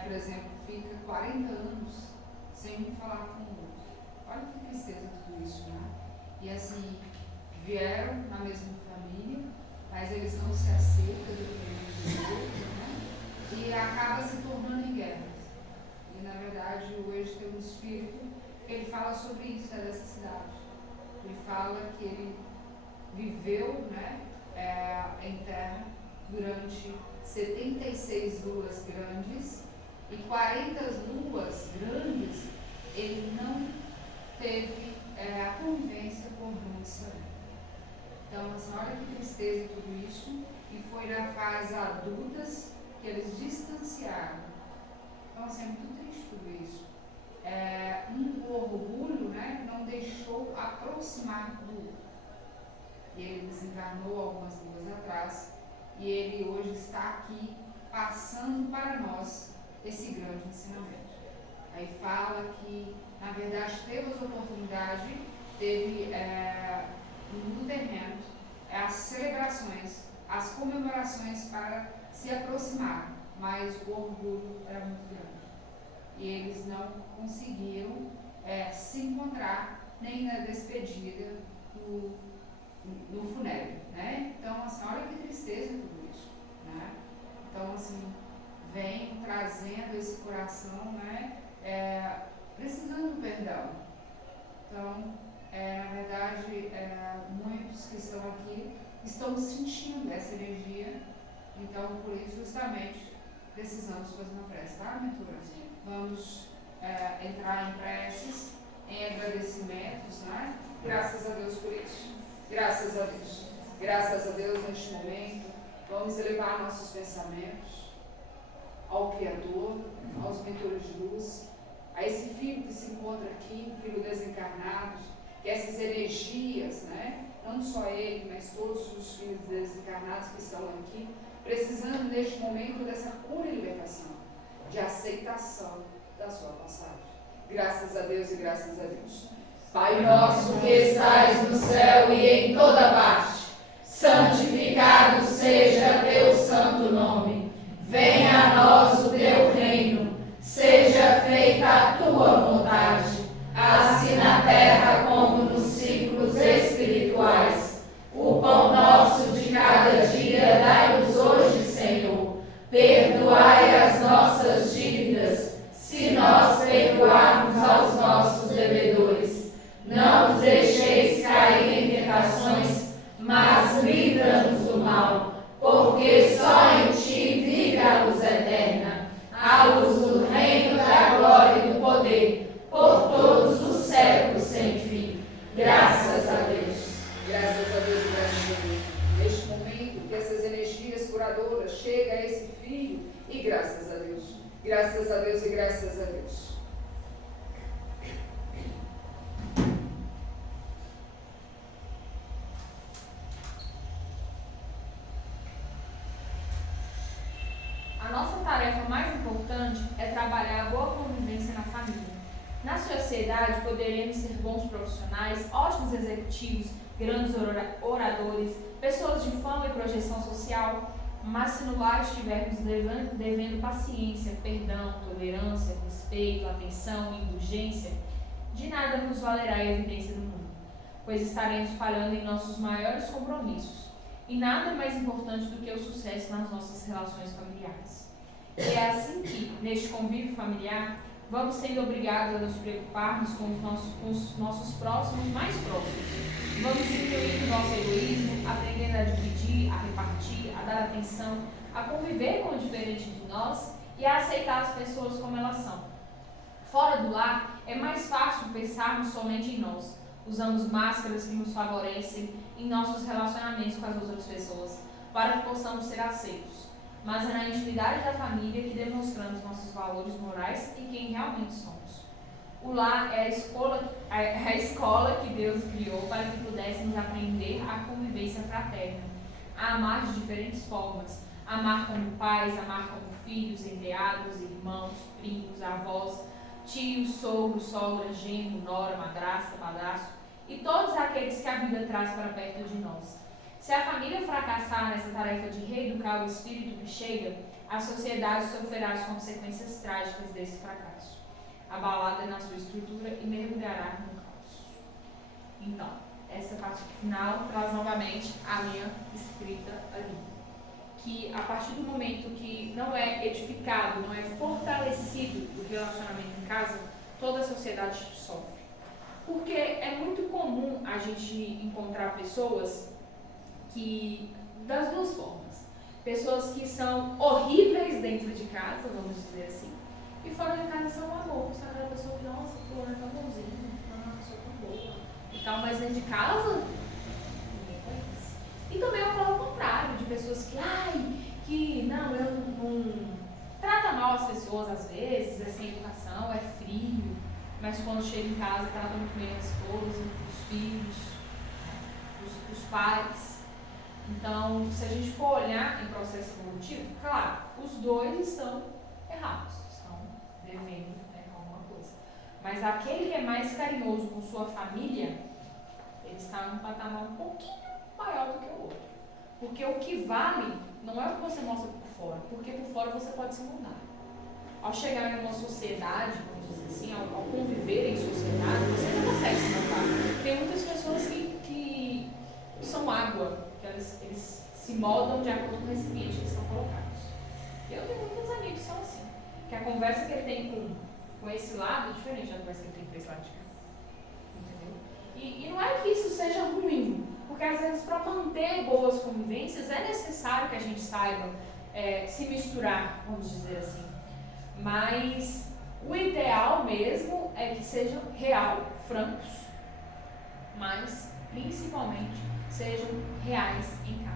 por exemplo, fica 40 anos sem um falar com o outro. Olha que tristeza tudo isso, né? E assim, vieram na mesma família, mas eles não se aceitam do outro, né? E acaba se tornando em guerras. E na verdade, hoje tem um espírito que ele fala sobre isso, a necessidade. Ele fala que ele viveu, né, em terra durante 76 luas grandes e 40 luas grandes ele não teve a convivência com o irmão de sangue. Então, assim, olha que tristeza tudo isso. E foi na fase adultas que eles distanciaram. Então, assim, é muito triste tudo isso. O orgulho, né, não deixou aproximar do outro. E ele desencarnou algumas luas atrás e ele hoje está aqui passando para nós esse grande ensinamento. Aí fala que, na verdade, teve a oportunidade, no terreno, as celebrações, as comemorações para se aproximar, mas o orgulho era muito grande. E eles não conseguiram se encontrar nem na despedida no funéral, né? Então, assim, olha que tristeza tudo isso, né? Então, assim, vem trazendo esse coração, né? Precisando do perdão. Então, na verdade, muitos que estão aqui estão sentindo essa energia. Então, por isso, justamente, precisamos fazer uma prece, tá, mentora? Vamos entrar em preces, em agradecimentos, né? Graças a Deus por isso. Graças a Deus. Graças a Deus neste momento. Vamos elevar nossos pensamentos ao Criador, aos mentores de luz, a esse filho que se encontra aqui, filho desencarnado, que essas energias, né? Não só ele, mas todos os filhos desencarnados que estão aqui, precisando neste momento dessa cura e libertação, de aceitação da sua passagem. Graças a Deus e graças a Deus. Pai nosso que estais no céu e em toda parte, santificado seja teu santo nome. Venha a nós o teu reino, seja feita a tua vontade, assim na terra como nos ciclos espirituais. O pão nosso de cada dia dai-nos hoje, Senhor. Perdoai as nossas dívidas, se nós perdoarmos aos nossos devedores. Não nos deixeis cair em tentações, mas livra-nos do mal, porque só em ti vive a luz eterna, a luz do reino, da glória e do poder, por todos os séculos sem fim. Graças a Deus. Graças a Deus, graças a Deus. Neste momento que essas energias curadoras chegam a esse filho, e graças a Deus. Graças a Deus e graças a Deus. A nossa tarefa mais importante é trabalhar a boa convivência na família. Na sociedade, poderemos ser bons profissionais, ótimos executivos, grandes oradores, pessoas de fama e projeção social, mas se no lar estivermos devendo paciência, perdão, tolerância, respeito, atenção e indulgência, de nada nos valerá a evidência do mundo, pois estaremos falhando em nossos maiores compromissos. E nada é mais importante do que o sucesso nas nossas relações familiares. E é assim que, neste convívio familiar, vamos sendo obrigados a nos preocuparmos com os nossos próximos mais próximos. Vamos diminuindo o nosso egoísmo, aprendendo a dividir, a repartir, a dar atenção, a conviver com o diferente de nós e a aceitar as pessoas como elas são. Fora do lar, é mais fácil pensarmos somente em nós. Usamos máscaras que nos favorecem em nossos relacionamentos com as outras pessoas, para que possamos ser aceitos. Mas é na intimidade da família que demonstramos nossos valores morais e quem realmente somos. O lar é a escola que Deus criou para que pudéssemos aprender a convivência fraterna, a amar de diferentes formas, amar como pais, amar como filhos, empregados, irmãos, primos, avós, tios, sogros, sogra, genro, nora, madrasta, padrasto e todos aqueles que a vida traz para perto de nós. Se a família fracassar nessa tarefa de reeducar o espírito que chega, a sociedade sofrerá as consequências trágicas desse fracasso, abalada na sua estrutura e mergulhará no caos. Então, essa parte final traz novamente a minha escrita ali, que a partir do momento que não é edificado, não é fortalecido o relacionamento em casa, toda a sociedade sofre. Porque é muito comum a gente encontrar pessoas que, das duas formas, pessoas que são horríveis dentro de casa, vamos dizer assim, e fora de casa são um amor, sabe? Aquela pessoa que, nossa, fulano é tão bonzinho, fulano é uma pessoa tão boa e tal, mas dentro de casa, ninguém conhece. E também ocorre o contrário, de pessoas que não trata mal as pessoas às vezes, é sem educação, é frio, mas quando chega em casa trata muito bem a esposa, os filhos, os pais. Então, se a gente for olhar em processo evolutivo, claro, os dois estão errados, estão devendo alguma coisa. Mas aquele que é mais carinhoso com sua família, ele está num patamar um pouquinho maior do que o outro. Porque o que vale não é o que você mostra por fora, porque por fora você pode se mudar. Ao chegar em uma sociedade, vamos dizer assim, ao conviver em sociedade, você não consegue se moldar. Tem muitas pessoas que são água, que eles se moldam de acordo com o recipiente que eles estão colocados. Eu tenho muitos amigos que são assim, que a conversa que ele tem com esse lado é diferente da conversa que ele tem com esse lado de cá. Entendeu? E não é que isso seja ruim, porque às vezes para manter boas convivências é necessário que a gente saiba se misturar, vamos dizer assim. Mas o ideal mesmo é que sejam real, francos, mas principalmente sejam reais em casa.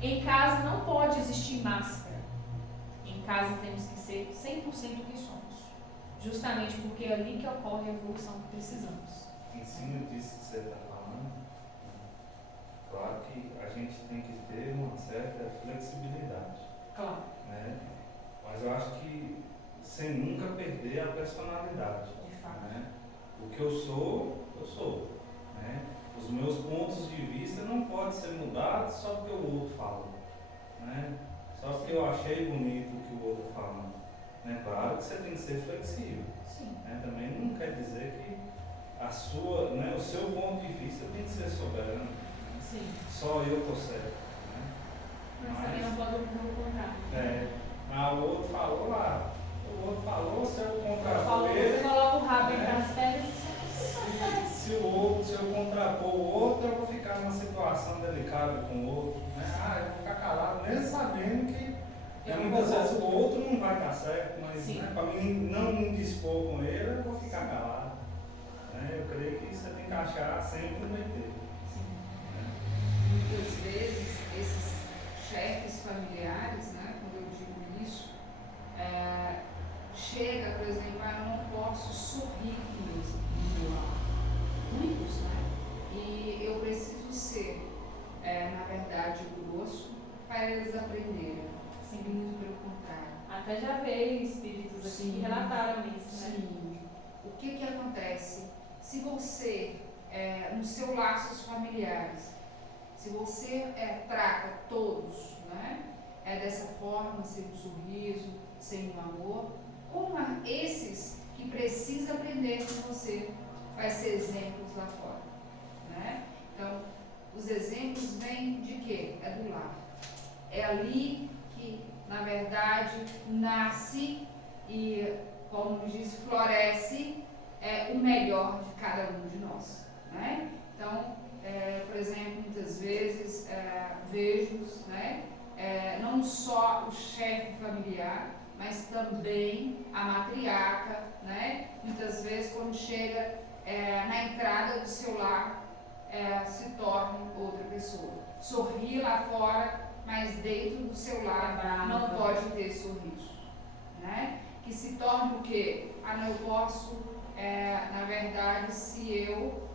Em casa não pode existir máscara. Em casa temos que ser 100% o que somos. Justamente porque é ali que ocorre a evolução que precisamos. Em cima disso que você está falando, claro que a gente tem que ter uma certa flexibilidade, Claro. né? Mas eu acho que sem nunca perder a personalidade, De fato. né? O que eu sou, né? Os meus pontos de vista não podem ser mudados só porque o outro fala, né? Só porque eu achei bonito o que o outro está falando, né? Claro que você tem que ser flexível, Sim. né? Também não quer dizer que a sua, né, o seu ponto de vista tem que ser soberano, né? Sim. Só eu estou certo, né? Mas também não pode ouvir o contrário. Mas o outro falou lá, se eu contrapor Falou, você ele, coloca o rabo entre as pernas e se eu contrapor o outro, eu vou ficar numa situação delicada com o outro, né? Eu vou ficar calado, mesmo sabendo que muitas vezes o outro não vai dar certo, mas né, para mim não me indispor com ele, eu vou ficar calado. Né? Eu creio que você tem que achar sempre um meio termo. Muitas vezes, esses chefes familiares, né, quando eu digo isso, chega, por exemplo, eu não posso sorrir com meu lado. Muitos, né? E eu preciso ser, na verdade, grosso para eles aprenderem. Sim. Muito pelo contrário. até já veio espíritos aqui que relataram isso, né? Sim. O que acontece? Se você, nos seus laços familiares, se você trata todos, né, dessa forma, sem um sorriso, sem um amor, como esses que precisam aprender com você, vai ser exemplos lá fora, né? Então, os exemplos vêm de quê? É do lar. É ali que, na verdade, nasce e, como diz, floresce o melhor de cada um de nós, né? Então, por exemplo, muitas vezes vejo, né, não só o chefe familiar, mas também a matriarca, né? Muitas vezes quando chega na entrada do seu lar, se torna outra pessoa. Sorri lá fora, mas dentro do seu lar não pode ter sorriso, né? Que se torna o quê? Não posso, na verdade, se eu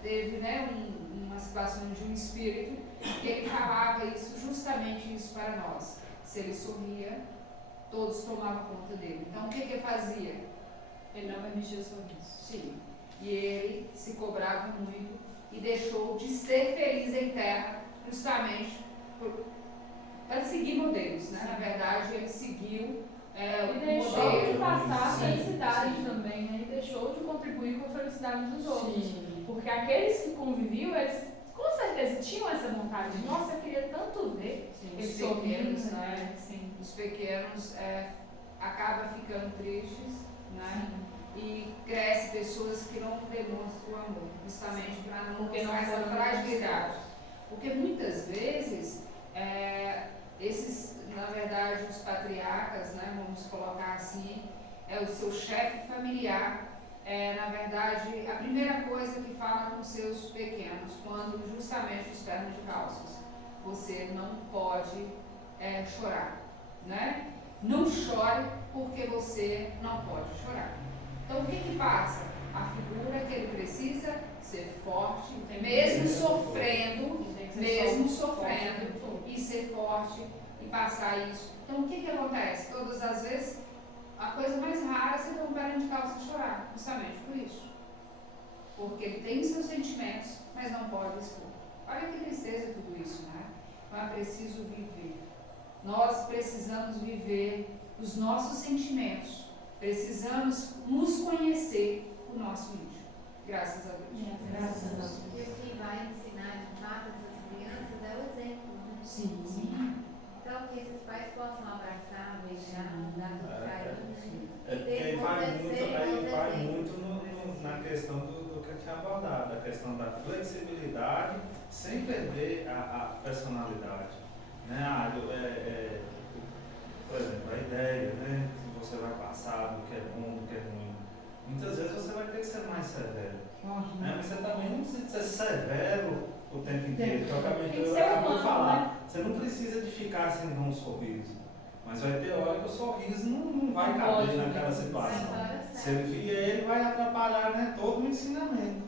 teve, né, uma situação de um espírito que ele falava isso, justamente isso para nós. Se ele sorria, todos tomavam conta dele. Então, o que ele fazia? Ele não permitia o sorriso. Sim. E ele se cobrava muito e deixou de ser feliz em terra, justamente para seguir modelos, né? Na verdade, ele seguiu Ele deixou de passar a felicidade também, né? Ele deixou de contribuir com a felicidade dos outros. Sim. Porque aqueles que conviviam, eles com certeza tinham essa vontade. Nossa, eu queria tanto ver eles sorrindo, né? Sim. Os pequenos acabam ficando tristes, né? E crescem pessoas que não demonstram o amor, justamente para não mostrar essa fragilidade. Porque muitas vezes, esses, na verdade, os patriarcas, né, vamos colocar assim, o seu chefe familiar, na verdade, a primeira coisa que fala com seus pequenos, quando justamente os pernas de calças, você não pode chorar, né? Não chore porque você não pode chorar. Então, o que passa? A figura que ele precisa ser forte, mesmo sofrendo, e ser forte e passar isso. Então, o que acontece? Todas as vezes, a coisa mais rara é você ver um perna de calça chorar, justamente por isso. Porque ele tem seus sentimentos, mas não pode expor. Olha que tristeza tudo isso, né? Então é preciso viver. Nós precisamos viver os nossos sentimentos. Precisamos nos conhecer o nosso íntimo. Graças a Deus. Graças a Deus. E o que vai ensinar de fato essas crianças é o exemplo, né? Sim. Então, que esses pais possam abraçar, beijar, dar todo carinho, né? Porque aí vai muito na questão do que eu tinha abordado, a questão da flexibilidade sem perder a personalidade. Né? Por exemplo, a ideia, né? Se você vai passar do que é bom, do que é ruim. Muitas vezes você vai ter que ser mais severo. Né? Mas você também não precisa ser severo o tempo inteiro. Que Tem que eu ser acabei de humano, falar. né? Você não precisa de ficar sem dar um sorriso. Mas vai ter hora que o sorriso não vai Não caber pode, naquela né? situação. Mas Se ele vai atrapalhar, né, todo o ensinamento.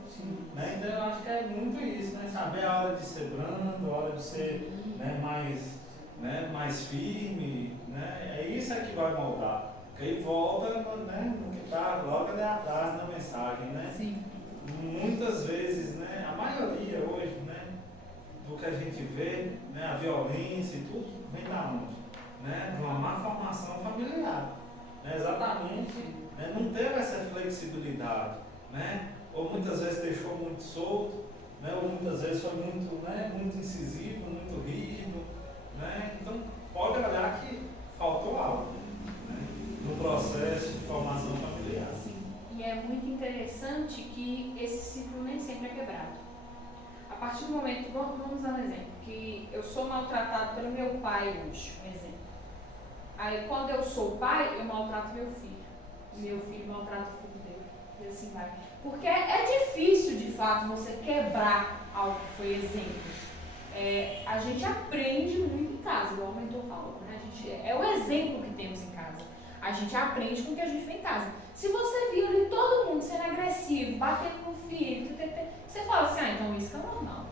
Né? Então eu acho que é muito isso, né? Saber a hora de ser brando, a hora de ser, né, mais firme. Né? É isso que vai moldar. Porque aí volta, né, no que está logo ali atrás na mensagem. Né? Sim. Muitas vezes, né, a maioria hoje, né, do que a gente vê, né, a violência e tudo, vem da onde? Né, de uma má formação familiar. Né, exatamente, né, não teve essa flexibilidade. Né, ou muitas vezes deixou muito solto, né, ou muitas vezes foi muito, né, muito incisivo, muito rígido. Né, então, pode olhar que faltou algo, né, no processo de formação familiar. Sim. E é muito interessante que esse ciclo nem sempre é quebrado. A partir do momento, vamos dar um exemplo, que eu sou maltratado pelo meu pai hoje, um exemplo. Aí quando eu sou pai, eu maltrato meu filho. Meu filho maltrata o filho dele. E assim vai. Porque é difícil, de fato, você quebrar algo que foi exemplo. A gente aprende muito em casa, igual o mentor falou, né? É o exemplo que temos em casa. A gente aprende com o que a gente vê em casa. Se você viu ali todo mundo sendo agressivo, batendo no filho, você fala assim, então isso é normal.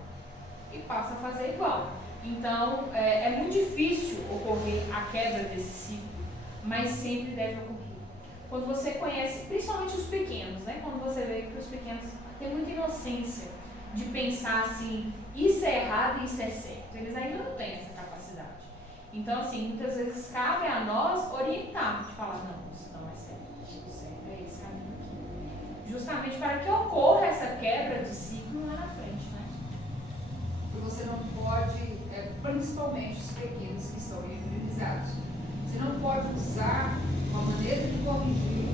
E passa a fazer igual. Então, é muito difícil ocorrer a quebra desse ciclo, mas sempre deve ocorrer. Quando você conhece, principalmente os pequenos, né? Quando você vê que os pequenos têm muita inocência de pensar assim, isso é errado e isso é certo. Eles ainda não têm essa capacidade. Então, assim, muitas vezes cabe a nós orientar, de falar, não, isso não é certo, o certo é esse caminho aqui. Justamente para que ocorra essa quebra de ciclo lá na frente, né? E você não pode, principalmente os pequenos que estão inferiorizados, você não pode usar uma maneira de corrigir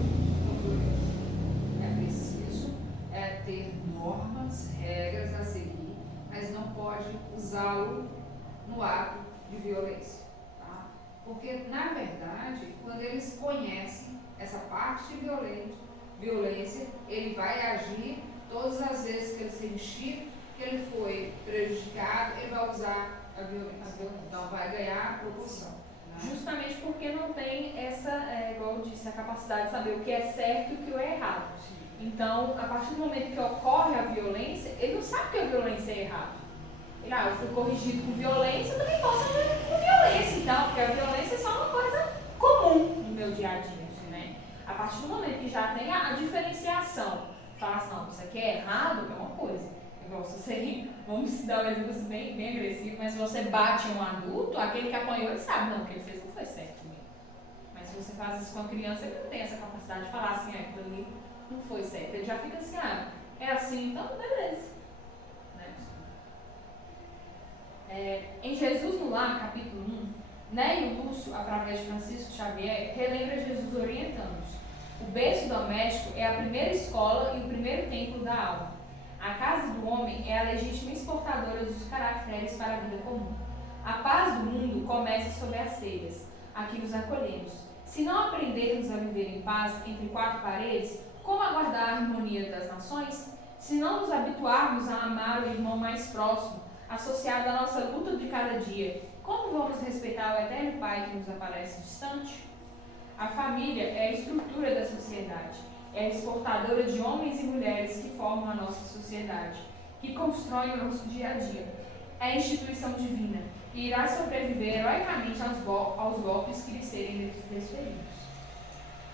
a violência. É preciso ter normas, regras a seguir, mas não pode usá-lo no ato de violência. Tá? Porque, na verdade, quando eles conhecem essa parte de violência, ele vai agir todas as vezes que ele sentir que ele foi prejudicado, ele vai usar a violência. Então, vai ganhar proporção. Né? Justamente porque não tem essa, igual eu disse, a capacidade de saber o que é certo e o que é errado. Então, a partir do momento que ocorre a violência, ele não sabe que a violência é errado. Ele, eu fui corrigido com violência, eu também posso agir com violência, então, porque a violência é só uma coisa comum no meu dia a dia, né? A partir do momento que já tem a diferenciação, falar assim, não, isso aqui é errado, é uma coisa. Igual se você, vamos dar um exemplo bem, bem agressivo, mas se você bate um adulto, aquele que apanhou, ele sabe, não, o que ele fez não foi certo mesmo. Mas se você faz isso com a criança, ele não tem essa capacidade de falar assim, aquilo ali não foi certo. Ele já fica assim, é assim, então beleza. Né? Em Jesus no Lar, capítulo 1, Né e o Lúcio, através de Francisco Xavier, relembra Jesus orientando-nos. O berço doméstico é a primeira escola e o primeiro templo da alma. A casa do homem é a legítima exportadora dos caracteres para a vida comum. A paz do mundo começa sob as telhas, aqui nos acolhemos. Se não aprendermos a viver em paz entre quatro paredes, como aguardar a harmonia das nações? Se não nos habituarmos a amar o irmão mais próximo, associado à nossa luta de cada dia, como vamos respeitar o eterno Pai que nos aparece distante? A família é a estrutura da sociedade, é a exportadora de homens e mulheres que formam a nossa sociedade, que constroem o nosso dia a dia. É a instituição divina, e irá sobreviver heroicamente aos golpes que lhe serem desferidos.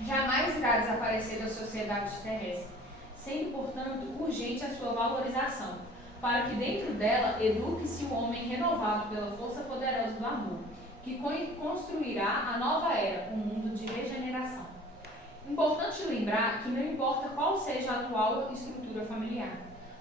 Jamais irá desaparecer da sociedade terrestre, sendo, portanto, urgente a sua valorização, para que dentro dela eduque-se o homem renovado pela força poderosa do amor, que construirá a nova era, um mundo de regeneração. Importante lembrar que não importa qual seja a atual estrutura familiar,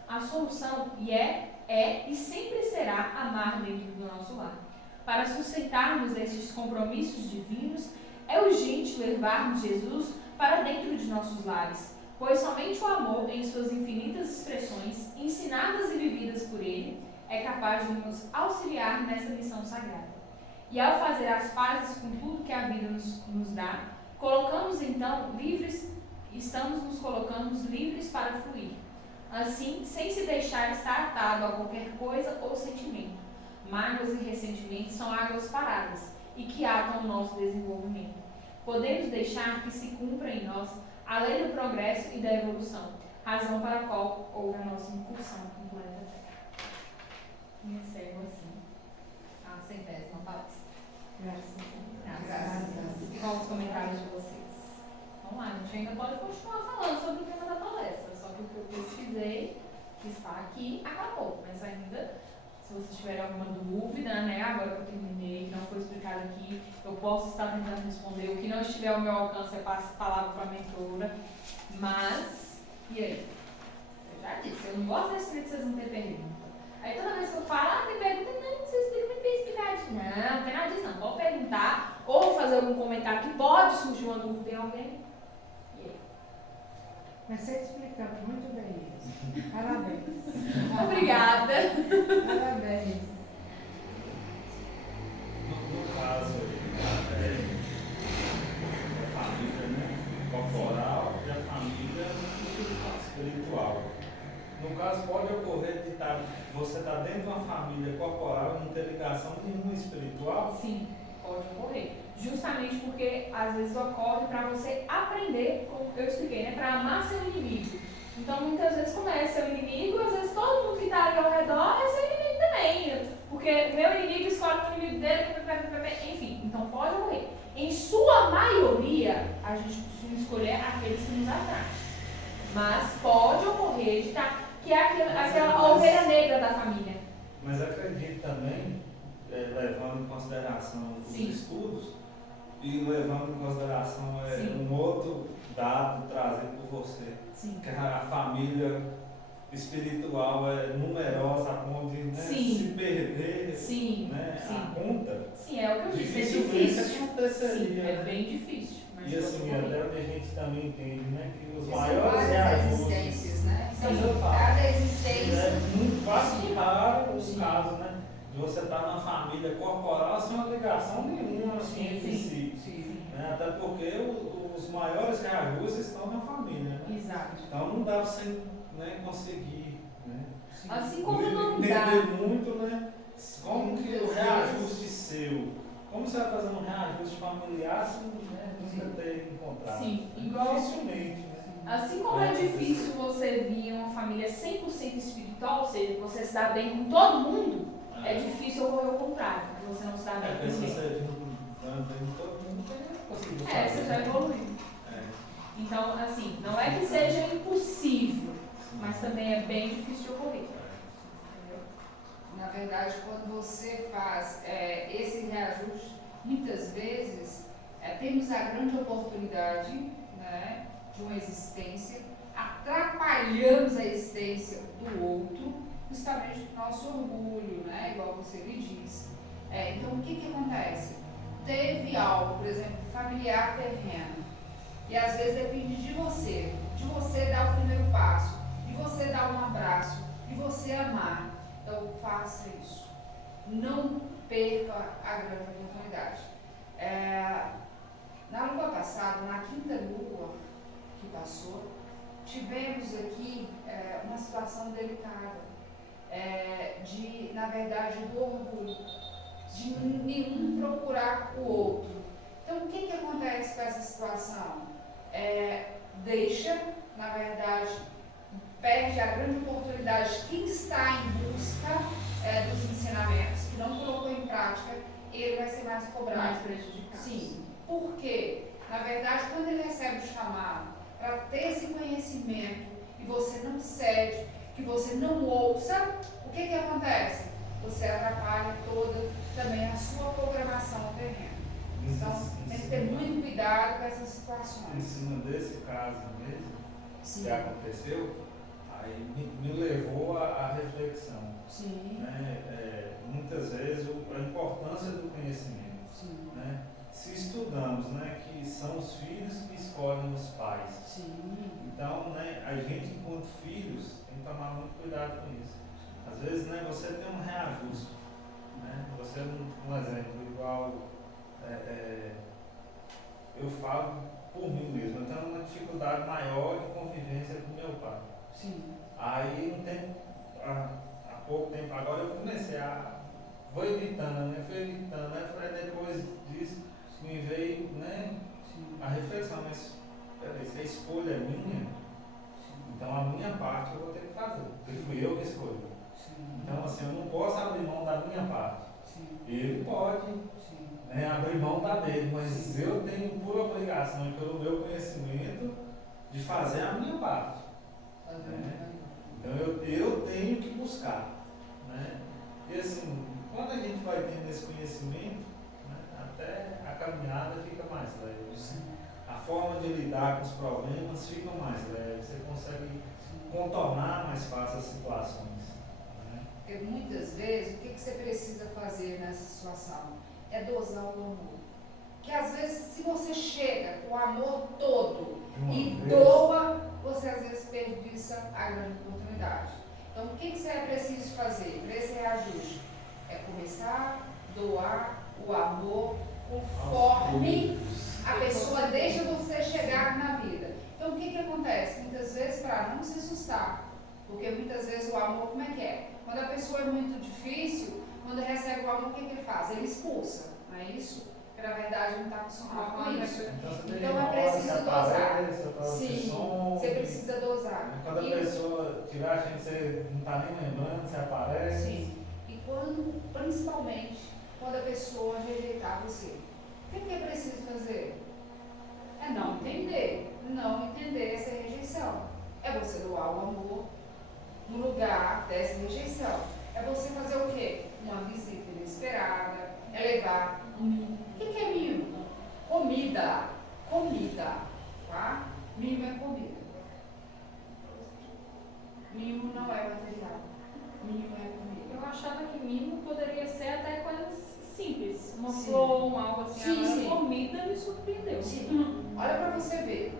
a solução é e sempre será amar dentro do nosso lar. Para sustentarmos esses compromissos divinos, é urgente levarmos Jesus para dentro de nossos lares, pois somente o amor, em suas infinitas expressões, ensinadas e vividas por Ele, é capaz de nos auxiliar nessa missão sagrada. E ao fazer as pazes com tudo que a vida nos dá, estamos nos colocando livres para fluir. Assim, sem se deixar estar atado a qualquer coisa ou sentimento. Mágoas e ressentimentos são águas paradas e que atam o nosso desenvolvimento. Podemos deixar que se cumpra em nós a lei do progresso e da evolução, razão para a qual houve a nossa incursão completa. Me encerro assim. A centésima palestra. Graças a Deus. E qual os comentários de vocês? Vamos lá, a gente ainda pode continuar falando sobre o tema da palestra, só que o que eu pesquisei, que está aqui, acabou. Mas ainda, se vocês tiverem alguma dúvida, né, agora que eu terminei, que não foi explicado aqui, eu posso estar tentando responder. O que não estiver ao meu alcance, eu passo a palavra para a mentora. Mas, e aí? Eu já disse, eu não gosto desse jeito de vocês não terem pergunta. Aí toda vez que eu falo, tem pergunta, não, você explica, mas tem explicadinho. Não tem nada disso não. Pode perguntar ou fazer algum comentário que pode surgir uma dúvida em alguém. E aí? Mas você explica muito bem isso. Parabéns. Obrigada. Parabéns. No caso aí, a família, né, corporal e a família espiritual. No caso, pode ocorrer de você estar dentro de uma família corporal e não ter ligação nenhuma espiritual? Sim, pode ocorrer. Justamente porque às vezes ocorre para você aprender, como eu expliquei, né, para amar seu inimigo. Então muitas vezes começa seu inimigo, às vezes todo mundo que está ali ao redor é seu inimigo também. Porque meu inimigo escolhe o inimigo dele, enfim, então pode ocorrer. Em sua maioria, a gente costuma escolher aqueles que nos atraem. Mas pode ocorrer de estar que é aquela ovelha negra da família. Mas acredito também, levando em consideração os Sim. estudos e levando em consideração Sim. um outro dado trazido por você, Sim. que a família espiritual é numerosa a ponto de, né, Sim. se perder, Sim. né, Sim. a conta. Sim, é o que eu disse, é Dificilmente difícil. aconteceria, Sim, é né? bem difícil. Mas E assim, pode ocorrer. até onde a gente também entende, né, que os São maiores várias reajustes, existências, né? Sim, eu falo. Cada existência. é muito quase Sim. raro os Sim. casos, né, de você estar numa família corporal sem uma ligação nenhuma assim, entre si. Sim. Né, até porque os maiores reajustes estão na família, né? Exato. Então não dá para você, né, conseguir, né, Assim como não dá. entender muito, né, como que o reajuste seu, como você vai fazer um reajuste familiar se, né, nunca ter encontrado? Sim, igual. Dificilmente, né? Assim como é difícil você vir em uma família 100% espiritual, ou seja, você se dá bem com todo mundo, é difícil ocorrer o contrário, que você não se dá bem com Porque se ninguém. você vindo todo mundo, você conseguiu Você já evoluiu. É. Então, assim, não é que seja impossível, mas também é bem difícil de ocorrer. Entendeu? Na verdade, quando você faz esse reajuste, muitas vezes temos a grande oportunidade, né, de uma existência, atrapalhamos a existência do outro, justamente do nosso orgulho, né, igual você me disse. Então, o que acontece? Teve algo, por exemplo, familiar terreno, e às vezes depende de você dar o primeiro passo, de você dar um abraço, de você amar. Então, faça isso. Não perca a grande oportunidade. Na lua passada, na quinta lua que passou, tivemos aqui uma situação delicada, na verdade, do orgulho, de nenhum procurar o outro. Então, o que acontece com essa situação? Na verdade, perde a grande oportunidade. Quem está em busca dos ensinamentos, que não colocou em prática, ele vai ser mais cobrado. Mais prejudicado. Sim. Por quê? Na verdade, quando ele recebe o chamado para ter esse conhecimento e você não cede, que você não ouça, o que acontece? Você atrapalha toda também a sua programação terrena. Então, tem que ter muito cuidado com essas situações. Em cima desse caso mesmo, Sim. que aconteceu, aí me levou à reflexão. Sim. Né? Muitas vezes a importância do conhecimento. Sim. Né? Se estudamos, né, que são os filhos que escolhem os pais. Sim. Então, né, a gente enquanto filhos tem que tomar muito cuidado com isso. Às vezes, né, você tem um reajuste. Né? Você, um exemplo, igual eu falo por mim mesmo, eu tenho uma dificuldade maior de convivência com meu pai. Sim. Aí um tempo, há pouco tempo agora eu comecei vou evitando, né? Fui evitando, né? Falei, depois disso me veio, né, a reflexão, mas peraí, se a escolha é minha, então a minha parte eu vou ter que fazer, porque fui eu que escolhi. Então assim, eu não posso abrir mão da minha parte. Ele pode, né, abrir mão da dele, mas eu tenho por obrigação e pelo meu conhecimento de fazer a minha parte. Né? Então eu tenho que buscar. Né? E assim, quando a gente vai tendo esse conhecimento, né, até a caminhada fica mais leve. Né? A forma de lidar com os problemas fica mais leve, você consegue contornar mais fácil as situações. Né? Porque muitas vezes, o que você precisa fazer nessa situação? É dosar o amor. Que às vezes, se você chega com o amor todo e doa, você às vezes desperdiça a grande oportunidade. Então, o que você é preciso fazer para esse reajuste? É começar a doar o amor conforme a pessoa deixa você chegar na vida. Então, o que acontece? Muitas vezes, para não se assustar, porque muitas vezes o amor, como é que é? Quando a pessoa é muito difícil, quando recebe o amor, o que ele faz? Ele expulsa, não é isso? Porque na verdade ele não está acostumado com isso. Então é preciso dosar. Sim, você precisa dosar. Quando a pessoa tiver achando que você não está nem lembrando, você aparece. Sim. E quando, principalmente, quando a pessoa rejeitar você. O que é preciso fazer? É não entender essa rejeição. É você doar o amor no lugar dessa rejeição. É você fazer o quê? Uma visita inesperada, é levar um mimo. O que é mimo? Comida. Tá? Mimo é comida. Mimo não é material. Mimo é comida. Eu achava que mimo poderia ser até coisas simples, uma Sim. flor, algo assim. Sim. Agora, comida me surpreendeu. Sim. Olha pra você ver.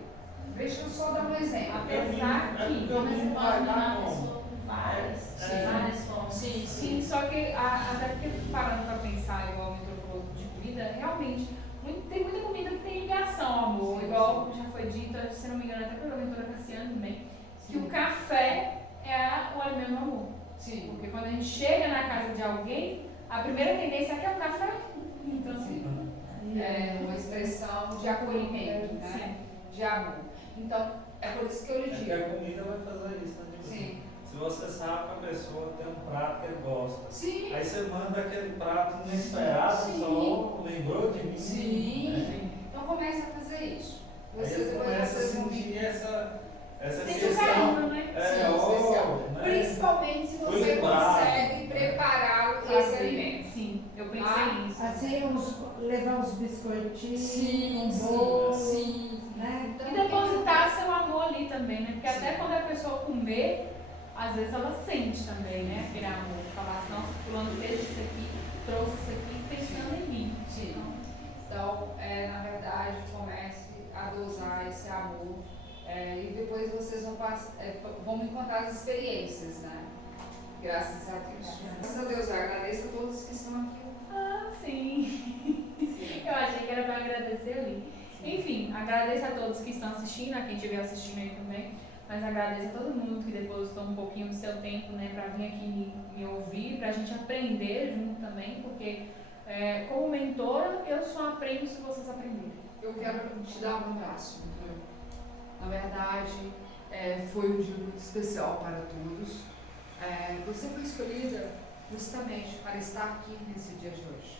Deixa eu só dar um exemplo. Apesar que Mas você pode mandar a pessoa com várias formas. Sim, só que até porque parando para pensar, igual o Vitor falou de comida, realmente tem muita comida que tem ligação ao amor, igual já foi dito, se não me engano, até pela mentora Cassiane também, que o café é o alimento do amor. Sim. Porque quando a gente chega na casa de alguém, a primeira tendência é que é o café. Então, assim, É uma expressão de acolhimento, né? Sim. De amor. Então, é por isso que eu lhe Porque digo. a comida vai fazer isso, né? Tipo, Sim. se você sabe que a pessoa tem um prato que ele gosta, Sim. aí você manda aquele prato inesperado, Sim. só lembrou de mim. Sim. Né? Então comece a fazer isso. Aí Você ele depois começa a vocês vão sentir ver. essa sente o questão. carinho, né? Sim, especial. Né? Principalmente se Foi você lembrado. consegue preparar esse Fazer. alimento. Sim, eu pensei Ah, nisso. Assim, levar uns biscoitinhos, Sim, um bolo, sim. né? Então, E depositar seu amor ali também, né? Porque até quando a pessoa comer, às vezes ela sente também, né? Aquele amor. Falar assim, nossa, fulano fez isso aqui, trouxe isso aqui, pensando em mim. Sim. Então, na verdade, comece a dosar esse amor. E depois vocês vão me contar as experiências, né? Graças a Deus. Graças a Deus, eu agradeço a todos que estão aqui. Ah, sim. Eu achei que era para agradecer ali. Enfim, agradeço a todos que estão assistindo, a quem estiver assistindo aí também. Mas agradeço a todo mundo que depositou um pouquinho do seu tempo, né, para vir aqui me ouvir, para a gente aprender junto também, porque como mentora, eu só aprendo se vocês aprenderem. Eu quero te dar um abraço. Na verdade, foi um dia muito especial para todos. Você foi escolhida justamente para estar aqui nesse dia de hoje.